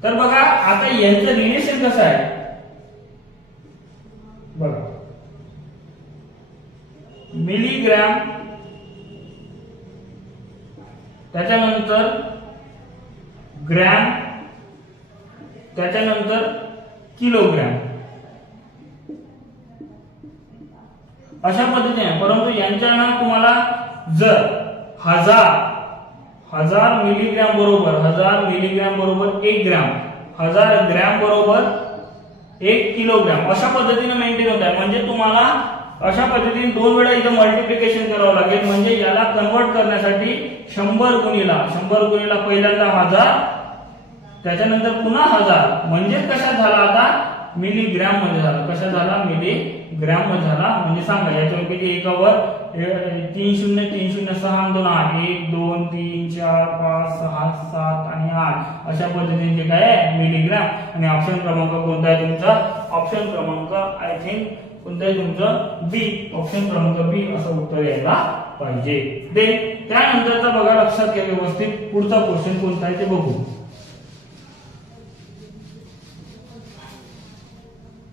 तर बघा आता यांचं रिलेशन कसं आहे बघा. मिलीग्रॅम, त्याच्यानंतर ग्रॅम, त्याच्यानंतर किलोग्रॅम, अशा पद्धतीने. परंतु यांच्या ना तुम्हाला जर हजार मिलीग्रॅम बरोबर 1000 मिलीग्रॅम बरोबर 1 ग्रॅम, 1000 ग्रॅम बरोबर 1 किलोग्रॅम अशा पद्धतीने मेंटेन होत आहे. म्हणजे तुम्हाला अशा पद्धतीने 2 वेळा इथं मल्टिप्लिकेशन करावं लागेल. म्हणजे याला कन्वर्ट करण्यासाठी 100 गुणिला पहिल्यांदा 1000, त्याच्यानंतर पुन्हा 1000, म्हणजे कशात झाला आता? मिलीग्रॅम मध्ये झाला. कशा झाला? मिलीग्रॅम मध्ये झाला. म्हणजे सांगा याच्यावर किती एकावर 3 0 3 0 6 2 8 1 2 3 4 5 6 7 आणि 8 अशा पद्धतीने काय आहे? मिलीग्रॅम. आणि ऑप्शन क्रमांक कोणता आहे तुमचा? ऑप्शन क्रमांक आय थिंक कोणता आहे तुमचं? बी. ऑप्शन क्रमांक बी असं उत्तर यायला पाहिजे. त्यानंतरचा बघा लक्षात घ्या व्यवस्थित. पुढचा क्वेश्चन कोणता आहे ते बघू.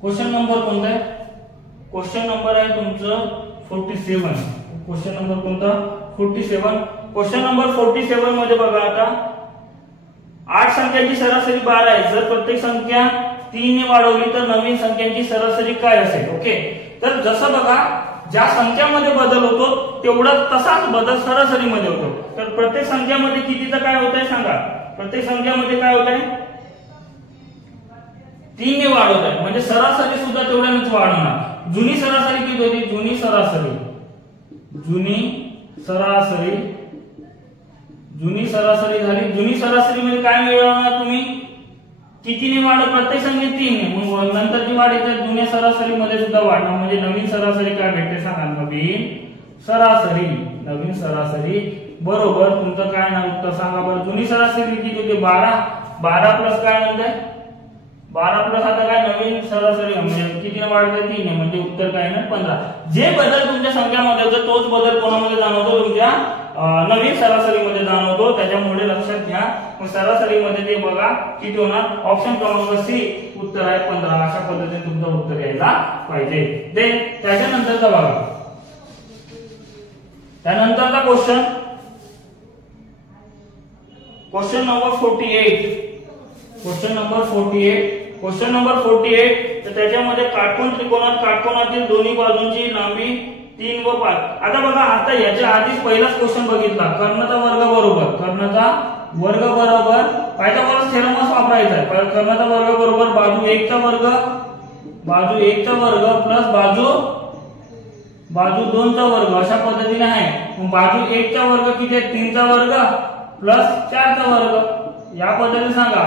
क्वेश्चन नंबर कोणता आहे? क्वेश्चन नंबर आहे तुमचं 47. क्वेश्चन नंबर कोणता? 47. क्वेश्चन नंबर 47 मध्ये बघा आता 8 संख्यांची सरासरी 12 आहे. जर प्रत्येक संख्या 3 ने वाढवली तर नवीन संख्यांची सरासरी काय असेल? ओके. तर जसं बघा ज्या संख्यामध्ये बदल होतो तेवढा तसाच बदल सरासरीमध्ये होतो. तर प्रत्येक संख्यामध्ये कितीचं काय होत आहे सांगा? प्रत्येक संख्यामध्ये काय होत आहे? 3 ने वाढवत आहे. म्हणजे सरासरी सुद्धा तेवढ्यानेच वाढवणार. जुनी सरासरी किती होती? जुनी सरासरी झाली. जुनी सरासरी मध्ये काय मिळवणार तुम्ही? कितीने वाढ? प्रत्येक संख्येत 3 ने. मग नंतरची वाढ येते जुन्या सरासरी मध्ये सुद्धा वाढणार. म्हणजे नवीन सरासरी काय भेटते सांगा? नवीन सरासरी बरोबर तुमचं काय ना उत्तर सांगा बरं. जुनी सरासरी किती होती? 12 प्लस काय म्हणताय? 12 प्लस आता काय नवीन सरासरी म्हणजे किती वाढते? 3 ने. म्हणजे उत्तर काय ना 15. जे बदल तुमच्या संख्यामध्ये होतो तोच बदल कोणामध्ये जाणवतो? तुमच्या नवीन सरासरीमध्ये जाणवतो. त्याच्यामुळे लक्षात घ्या. मग सरासरीमध्ये ते बघा किती होणार? ऑप्शन क्रमांक सी उत्तर आहे 15. अशा पद्धतीने तुमचं उत्तर यायला पाहिजे. त्याच्यानंतरचा बघा. त्यानंतरचा क्वेश्चन नंबर 48. Question number 48. तर त्याच्यामध्ये काटकोन त्रिकोणात काटकोनातील दोन्ही बाजूंची लांबी 3 व 5. आता बघा आता याच्या आधीच पहिलाच क्वेश्चन बघितला. कर्णाचा वर्ग बरोबर पायथागोरस थेरमच वापरायचा आहे. कर्णाचा वर्ग बरोबर बाजू 1 चा वर्ग प्लस बाजू 2 चा वर्ग अशा पद्धतीने आहे. मग बाजू 1 चा वर्ग किती आहे? 3 चा वर्ग प्लस 4 चा वर्ग. या पद्धतीने सांगा.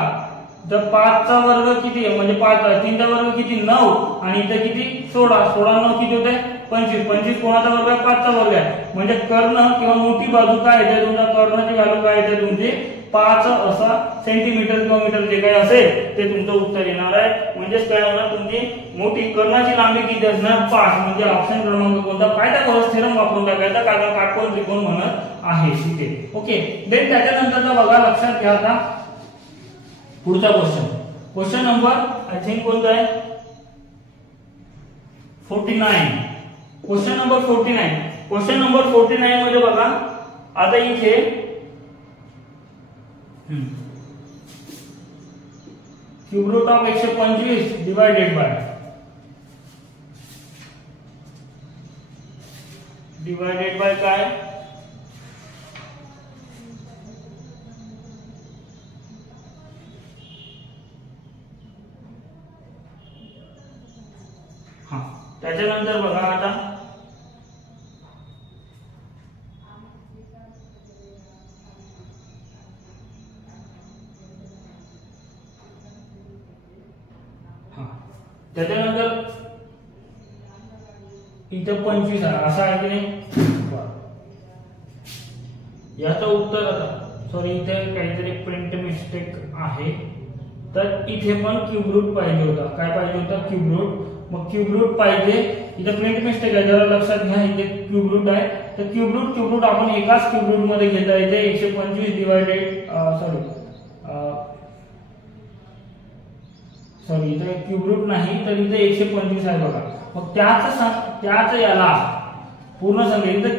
तर 5 चा वर्ग किती आहे? म्हणजे 3 चा वर्ग किती? 9. आणि इथे किती? 16 9 किती होते? 25 कोणाचा वर्ग आहे? 5 चा वर्ग आहे. म्हणजे कर्ण किंवा मोठी बाजू काय येते? तुमच्या कर्णाची व्हॅल्यू काय येते तुमची? 5 असा सेंटीमीटर किंवा मीटर जे काही असेल ते तुमचं उत्तर येणार आहे. म्हणजेच काय होणार? तुमची मोठी कर्णाची लांबी किती असणार? 5. म्हणजे ऑप्शन क्रमांक कोणता? पायथागोरस थेरम वापरून टाकायचा. कारण काटकोन त्रिकोण म्हणत आहे तिथे. ओके. त्याच्यानंतरचा बघा लक्षात घ्या. आता पुढचा क्वेश्चन नंबर आय थिंक कोणता आहे? 49. क्वेश्चन नंबर 49 मध्ये बघा आता इथे cube root of 125 divided by काय? त्याच्यानंतर बघा आता त्याच्यानंतर इथं 25 आहे असं आहे की नाही? याचं उत्तर आता सॉरी इथे काहीतरी प्रिंट मिस्टेक आहे. तर इथे पण क्यूब रूट पाहिजे होता. काय पाहिजे होता? Cube root. मग क्यूब रूट पाहिजे इथे प्रिंट मिस्टेक आहे, जरा लक्षात घ्या. इथे क्यूब रूट आहे, तर क्यूब रूट आपण एकाच क्यूब रूट मध्ये घेता येते. 125 डिवायडेड सॉरी इथे क्यूब रूट नाही, तर इथे 125 आहे बघा. मग त्याच याला पूर्ण संख्या, इथे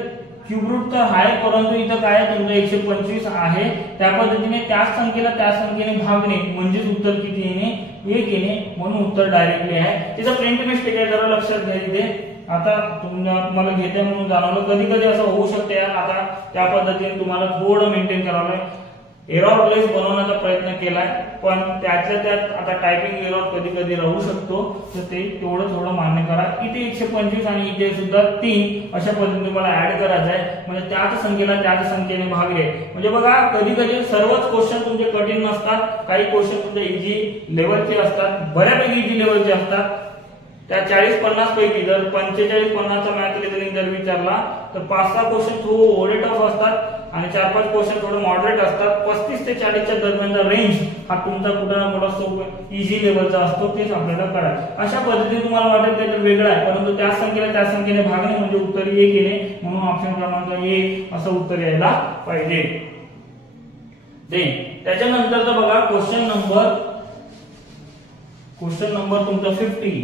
क्यूब रूट तर आहे, परंतु इथं काय आहे तुमचं 125 आहे. त्या पद्धतीने त्याच संख्येने भागणे म्हणजेच उत्तर किती येणे, 1 येणे. म्हणून उत्तर डायरेक्टली आहे. तिथं प्रिंट मिस्टेक आहे, जरा लक्षात घ्या. इथे आता तुम्हाला घेते म्हणून जाणवलं, कधी कधी असं होऊ शकते. आता त्या पद्धतीने तुम्हाला थोडं मेंटेन करावं लागेल. एरर लेस बनवण्याचा प्रयत्न केलाय, पण त्यातल्या त्यात आता टायपिंग एरर कधी कधी राहू शकतो, तर ते थोडं मान्य करा. इथे 125 आणि इथे सुद्धा 3 अशा पद्धतीने तुम्हाला ऍड करायचं आहे. म्हणजे त्याच संख्येने भागले. म्हणजे बघा कधी कधी सर्वच क्वेश्चन तुमचे कठीण नसतात, काही क्वेश्चन तुमचे इझी लेवलचे असतात, बऱ्यापैकी इझी लेवलचे असतात. त्या 40-50 पैकी जर 45-50चा मॅथ रिझनिंग जर विचारला तर 5-6 क्वेश्चन थोडे टफ असतात आणि 4-5 क्वेश्चन थोडे मॉडरेट असतात. 35 ते 40च्या दरम्यानचा रेंज हा तुमचा कुठं ना कुठं इझी लेवलचा असतो, तेच आपल्याला कळायचं. अशा पद्धतीने तुम्हाला वाटेल काहीतरी वेगळं आहे, परंतु त्या संख्येने भागणे म्हणजे उत्तर 1 येणे. म्हणून ऑप्शन क्रमांक 1 असं उत्तर यायला पाहिजे. त्याच्यानंतरचा बघा क्वेश्चन नंबर तुमचा 50.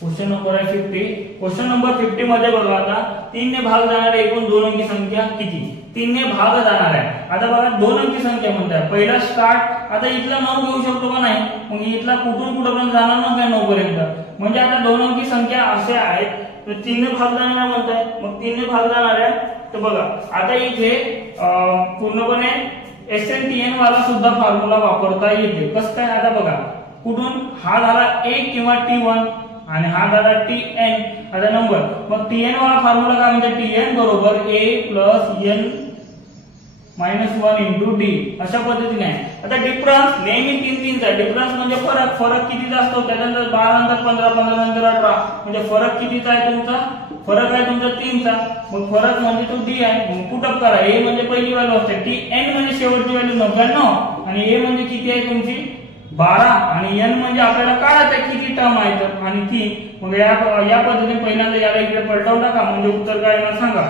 क्वेश्चन नंबर आहे 50. क्वेश्चन नंबर 50 मध्ये बघा आता 3 ने भाग जाणारी एकूण 2 अंकी संख्या किती. 3 ने भाग जाणार आहे. आता बघा 2 अंकी संख्या म्हणताय, पहिला स्टार्ट आता इथला 9 घेऊ शकतो का नाही, मग इथला कुठून कुठपर्यंत जाणार ना काय 9 पर्यंत. म्हणजे आता 2 अंकी संख्या असे आहेत, तर 3 ने भाग जाणार म्हणताय, मग 3 ने भाग जाणार आहे. तर बघा आता इथे पूर्णपणे SNTN वाला सुद्धा फॉर्म्युला वापरता येते. कसं काय, आता बघा कुठून हा झाला 1 किंवा T1 आणि हा झाला TN आता नंबर. मग TN वाला फॉर्म्युला काय म्हणजे TN बरोबर A + N - 1 × D अशा पद्धतीने आहे. आता डिफरन्स नेहमी 3 चा डिफरन्स म्हणजे फरक कितीचा असतो, त्याच्यानंतर 12 नंतर 15, 15 नंतर 18, म्हणजे फरक कितीचा आहे तुमचा, फरक आहे तुमचा 3 चा. मग फरक म्हणजे तो D आहे. मग पुटअप करा. A म्हणजे पहिली व्हॅल्यू असते, TN म्हणजे शेवटची व्हॅल्यू 99 आणि A म्हणजे किती आहे तुमची 12 आणि N म्हणजे आपल्याला काढायचं आहे किती टर्म आहे तर आणि 3. मग या पद्धतीने पहिल्यांदा याला इकडे पलटवून टाका म्हणजे उत्तर काय येणार सांगा.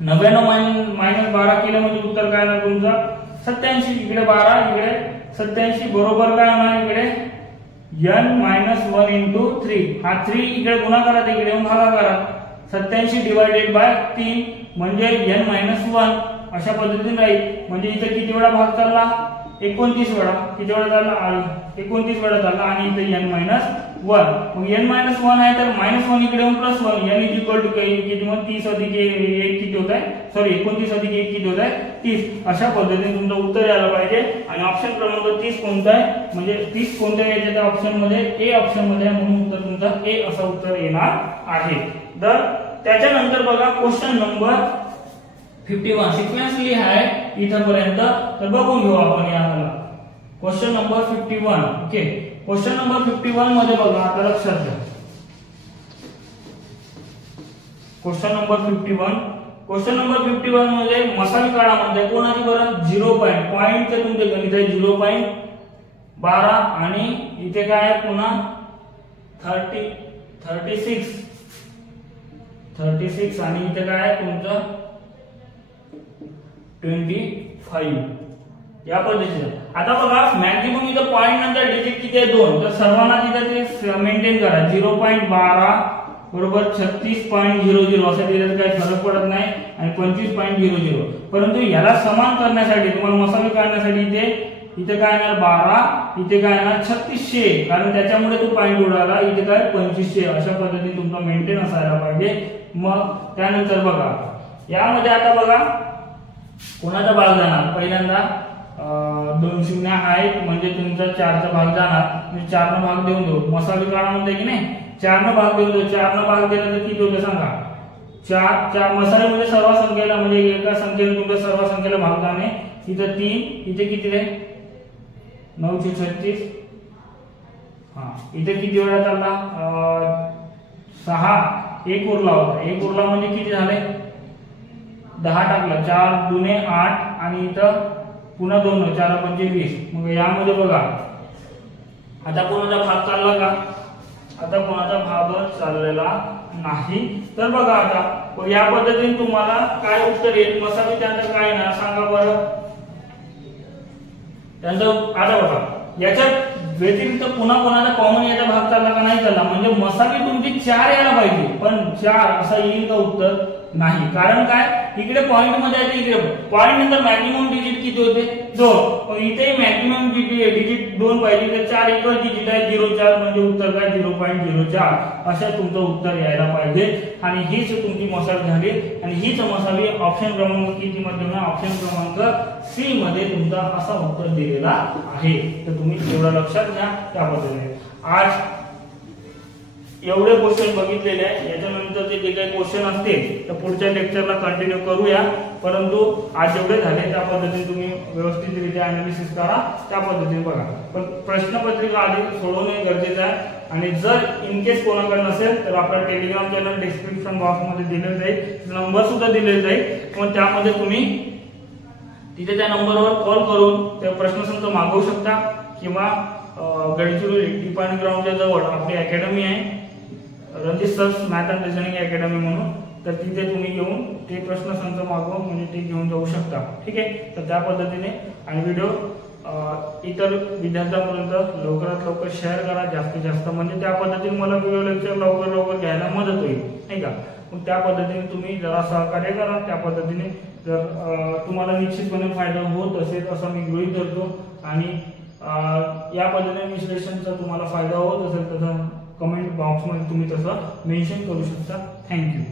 99 - 12 केलं म्हणजे उत्तर काय येणार तुमचा 87. इकडे 12 इकडे 87 बरोबर काय होणार इकडे N - 1 × 3. हा 3 इकडे गुणाकारात इकडे येऊन भागा करा. 87 डिवायडेड बाय 3 म्हणजे N - 1 अशा पद्धतीने राहील. म्हणजे इथे किती वेळा भाग चालला 29 वेळा. किती वेळा चालला 29 वेळा चालला आणि इथे N - 1. मग N - 1 आहे तर -1 इकडे येऊन +1 N किती मग 30 अधिक 1 किती होत आहे, सॉरी 29 अधिक 1 किती होत आहे 30. अशा पद्धतीने तुमचं उत्तर यायला पाहिजे. आणि ऑप्शन क्रमांक 30 कोणता आहे म्हणजे 30 कोणत्या यायच्या त्या ऑप्शन मध्ये A ऑप्शन मध्ये आहे, म्हणून उत्तर तुमचा A असं उत्तर येणार आहे. तर त्याच्यानंतर बघा क्वेश्चन नंबर 51 सिक्वेन्सली आहे इथपर्यंत. तर बघून घेऊ आपण याला question number 51. Okay, question number 51 मध्ये बघा आता लक्षात घ्या. क्वेश्चन नंबर 51 मध्ये मसाली काळामध्ये कोणाची बरं 0 पॉइंट ते तुमचे गणित आहे 0.12 आणि इथे काय आहे पुन्हा 36 आणि इथे काय आहे तुमचं 25 या पद्धतीने. आता बघा मॅक्झिमम इथं पॉइंट नंतर डिजिट किती आहे 2, तर सर्वांना तिथे ते मेंटेन करा. 0.12 बरोबर 36.00 असं दिलं तर काही फरक पडत नाही आणि 25.00. परंतु याला समान करण्यासाठी तुम्हाला मसाले काढण्यासाठी इथे काय येणार 12, इथे काय येणार 3600, कारण त्याच्यामुळे तो पॉइंट उडाला. इथे काय 2500 अशा पद्धतीने तुमचा मेंटेन असायला पाहिजे. मग त्यानंतर बघा यामध्ये आता बघा कोणाचा भाग जाणार पहिल्यांदा 2 शून्य आहेत म्हणजे तुमचा 4चा भाग जाणार. म्हणजे 4 न भाग देऊन देऊ मसाले काळामध्ये की नाही 4 न भाग देऊन देऊ. 4 न भाग दिला तर किती होते सांगा 4 मसाल्यामध्ये सर्व संख्येला म्हणजे एका संख्येने तुमच्या सर्व संख्येला भाग जाणे. इथं 3 इथे किती रे 936. हा इथे किती वेळा चालला 6 1 उरला होता. 1 उरला म्हणजे किती झाले 10 टाकला 4 दुने 8 आणि इथं पुन्हा 2 4 पंचे 20. मग यामध्ये बघा आता कोणाचा भाग चालला का, आता कोणाचा भाग चाललेला नाही. तर बघा आता या पद्धतीने तुम्हाला काय उत्तर येईल. मसावी त्यांचं काय ना सांगा बरं. त्यांचं आता बघा याच्यात व्यतिरिक्त पुन्हा कोणाचा कॉमन याचा भाग चालला का नाही चालला. म्हणजे मसावी तुमची 4 यायला पाहिजे, पण 4 असा येईल का उत्तर नाही. कारण काय इकडे पॉइंट मध्ये आहे, इकडे पॉइंट नंतर मॅक्सिमम डिजिट किती होते 2. पण इथे मॅक्सिमम डिजिट 2 पाहिजे, तर 4 एकच डिजिट आहे 0.4 म्हणजे उत्तर काय 0.04 असं तुमचं उत्तर यायला पाहिजे. आणि हीच तुमची मसावी झाली. आणि हीच मसावी ऑप्शन क्रमांक किती मध्ये ना ऑप्शन क्रमांक सी मध्ये तुमचा असा उत्तर दिलेला आहे. तर तुम्ही एवढं लक्षात घ्या. त्या पद्धतीने आज एवढे क्वेश्चन बघितलेले आहे. याच्यानंतर जे काही क्वेश्चन असतील तर पुढच्या लेक्चरला कंटिन्यू करूया. परंतु आज जेवढे झाले त्या पद्धतीने तुम्ही व्यवस्थितरित्या अनालिसिस करा. त्या पद्धतीने बघा. पण प्रश्नपत्रिका आधी सोडवणे गरजेचं आहे. आणि जर इन केस कोणाकडे नसेल तर आपला टेलिग्राम चॅनल डिस्क्रिप्शन बॉक्स मध्ये दिलेलं जाईल, नंबर सुद्धा दिलेला जाईल. पण त्यामध्ये तुम्ही तिथे त्या नंबरवर कॉल करून त्या प्रश्नसंच मागवू शकता. किंवा गडचिरोली टिपाणी ग्राउंडच्या जवळ आपली अकॅडमी आहे, Ranjit sir math and reasoning academy म्हणून. तर तिथे तुम्ही येऊन ते प्रश्नसंच मागवा म्हणजे ते घेऊन जाऊ शकता. ठीक आहे. तर त्या पद्धतीने आणि व्हिडिओ इतर विद्यार्थ्यांपर्यंत लवकरात लवकर शेअर करा जास्तीत जास्त. म्हणजे त्या पद्धतीने मला व्हिडिओ लेक्चर लवकर घ्यायला मदत होईल नाही का. मग त्या पद्धतीने तुम्ही जरा सहकार्य करा. त्या पद्धतीने जर तुम्हाला निश्चितपणे फायदा होत असेल असं मी गृहीत धरतो. आणि या पद्धतीने विश्लेषणचा तुम्हाला फायदा होत असेल तसं कमेंट बॉक्समध्ये तुम्ही तसं मेन्शन करू शकता. थँक्यू.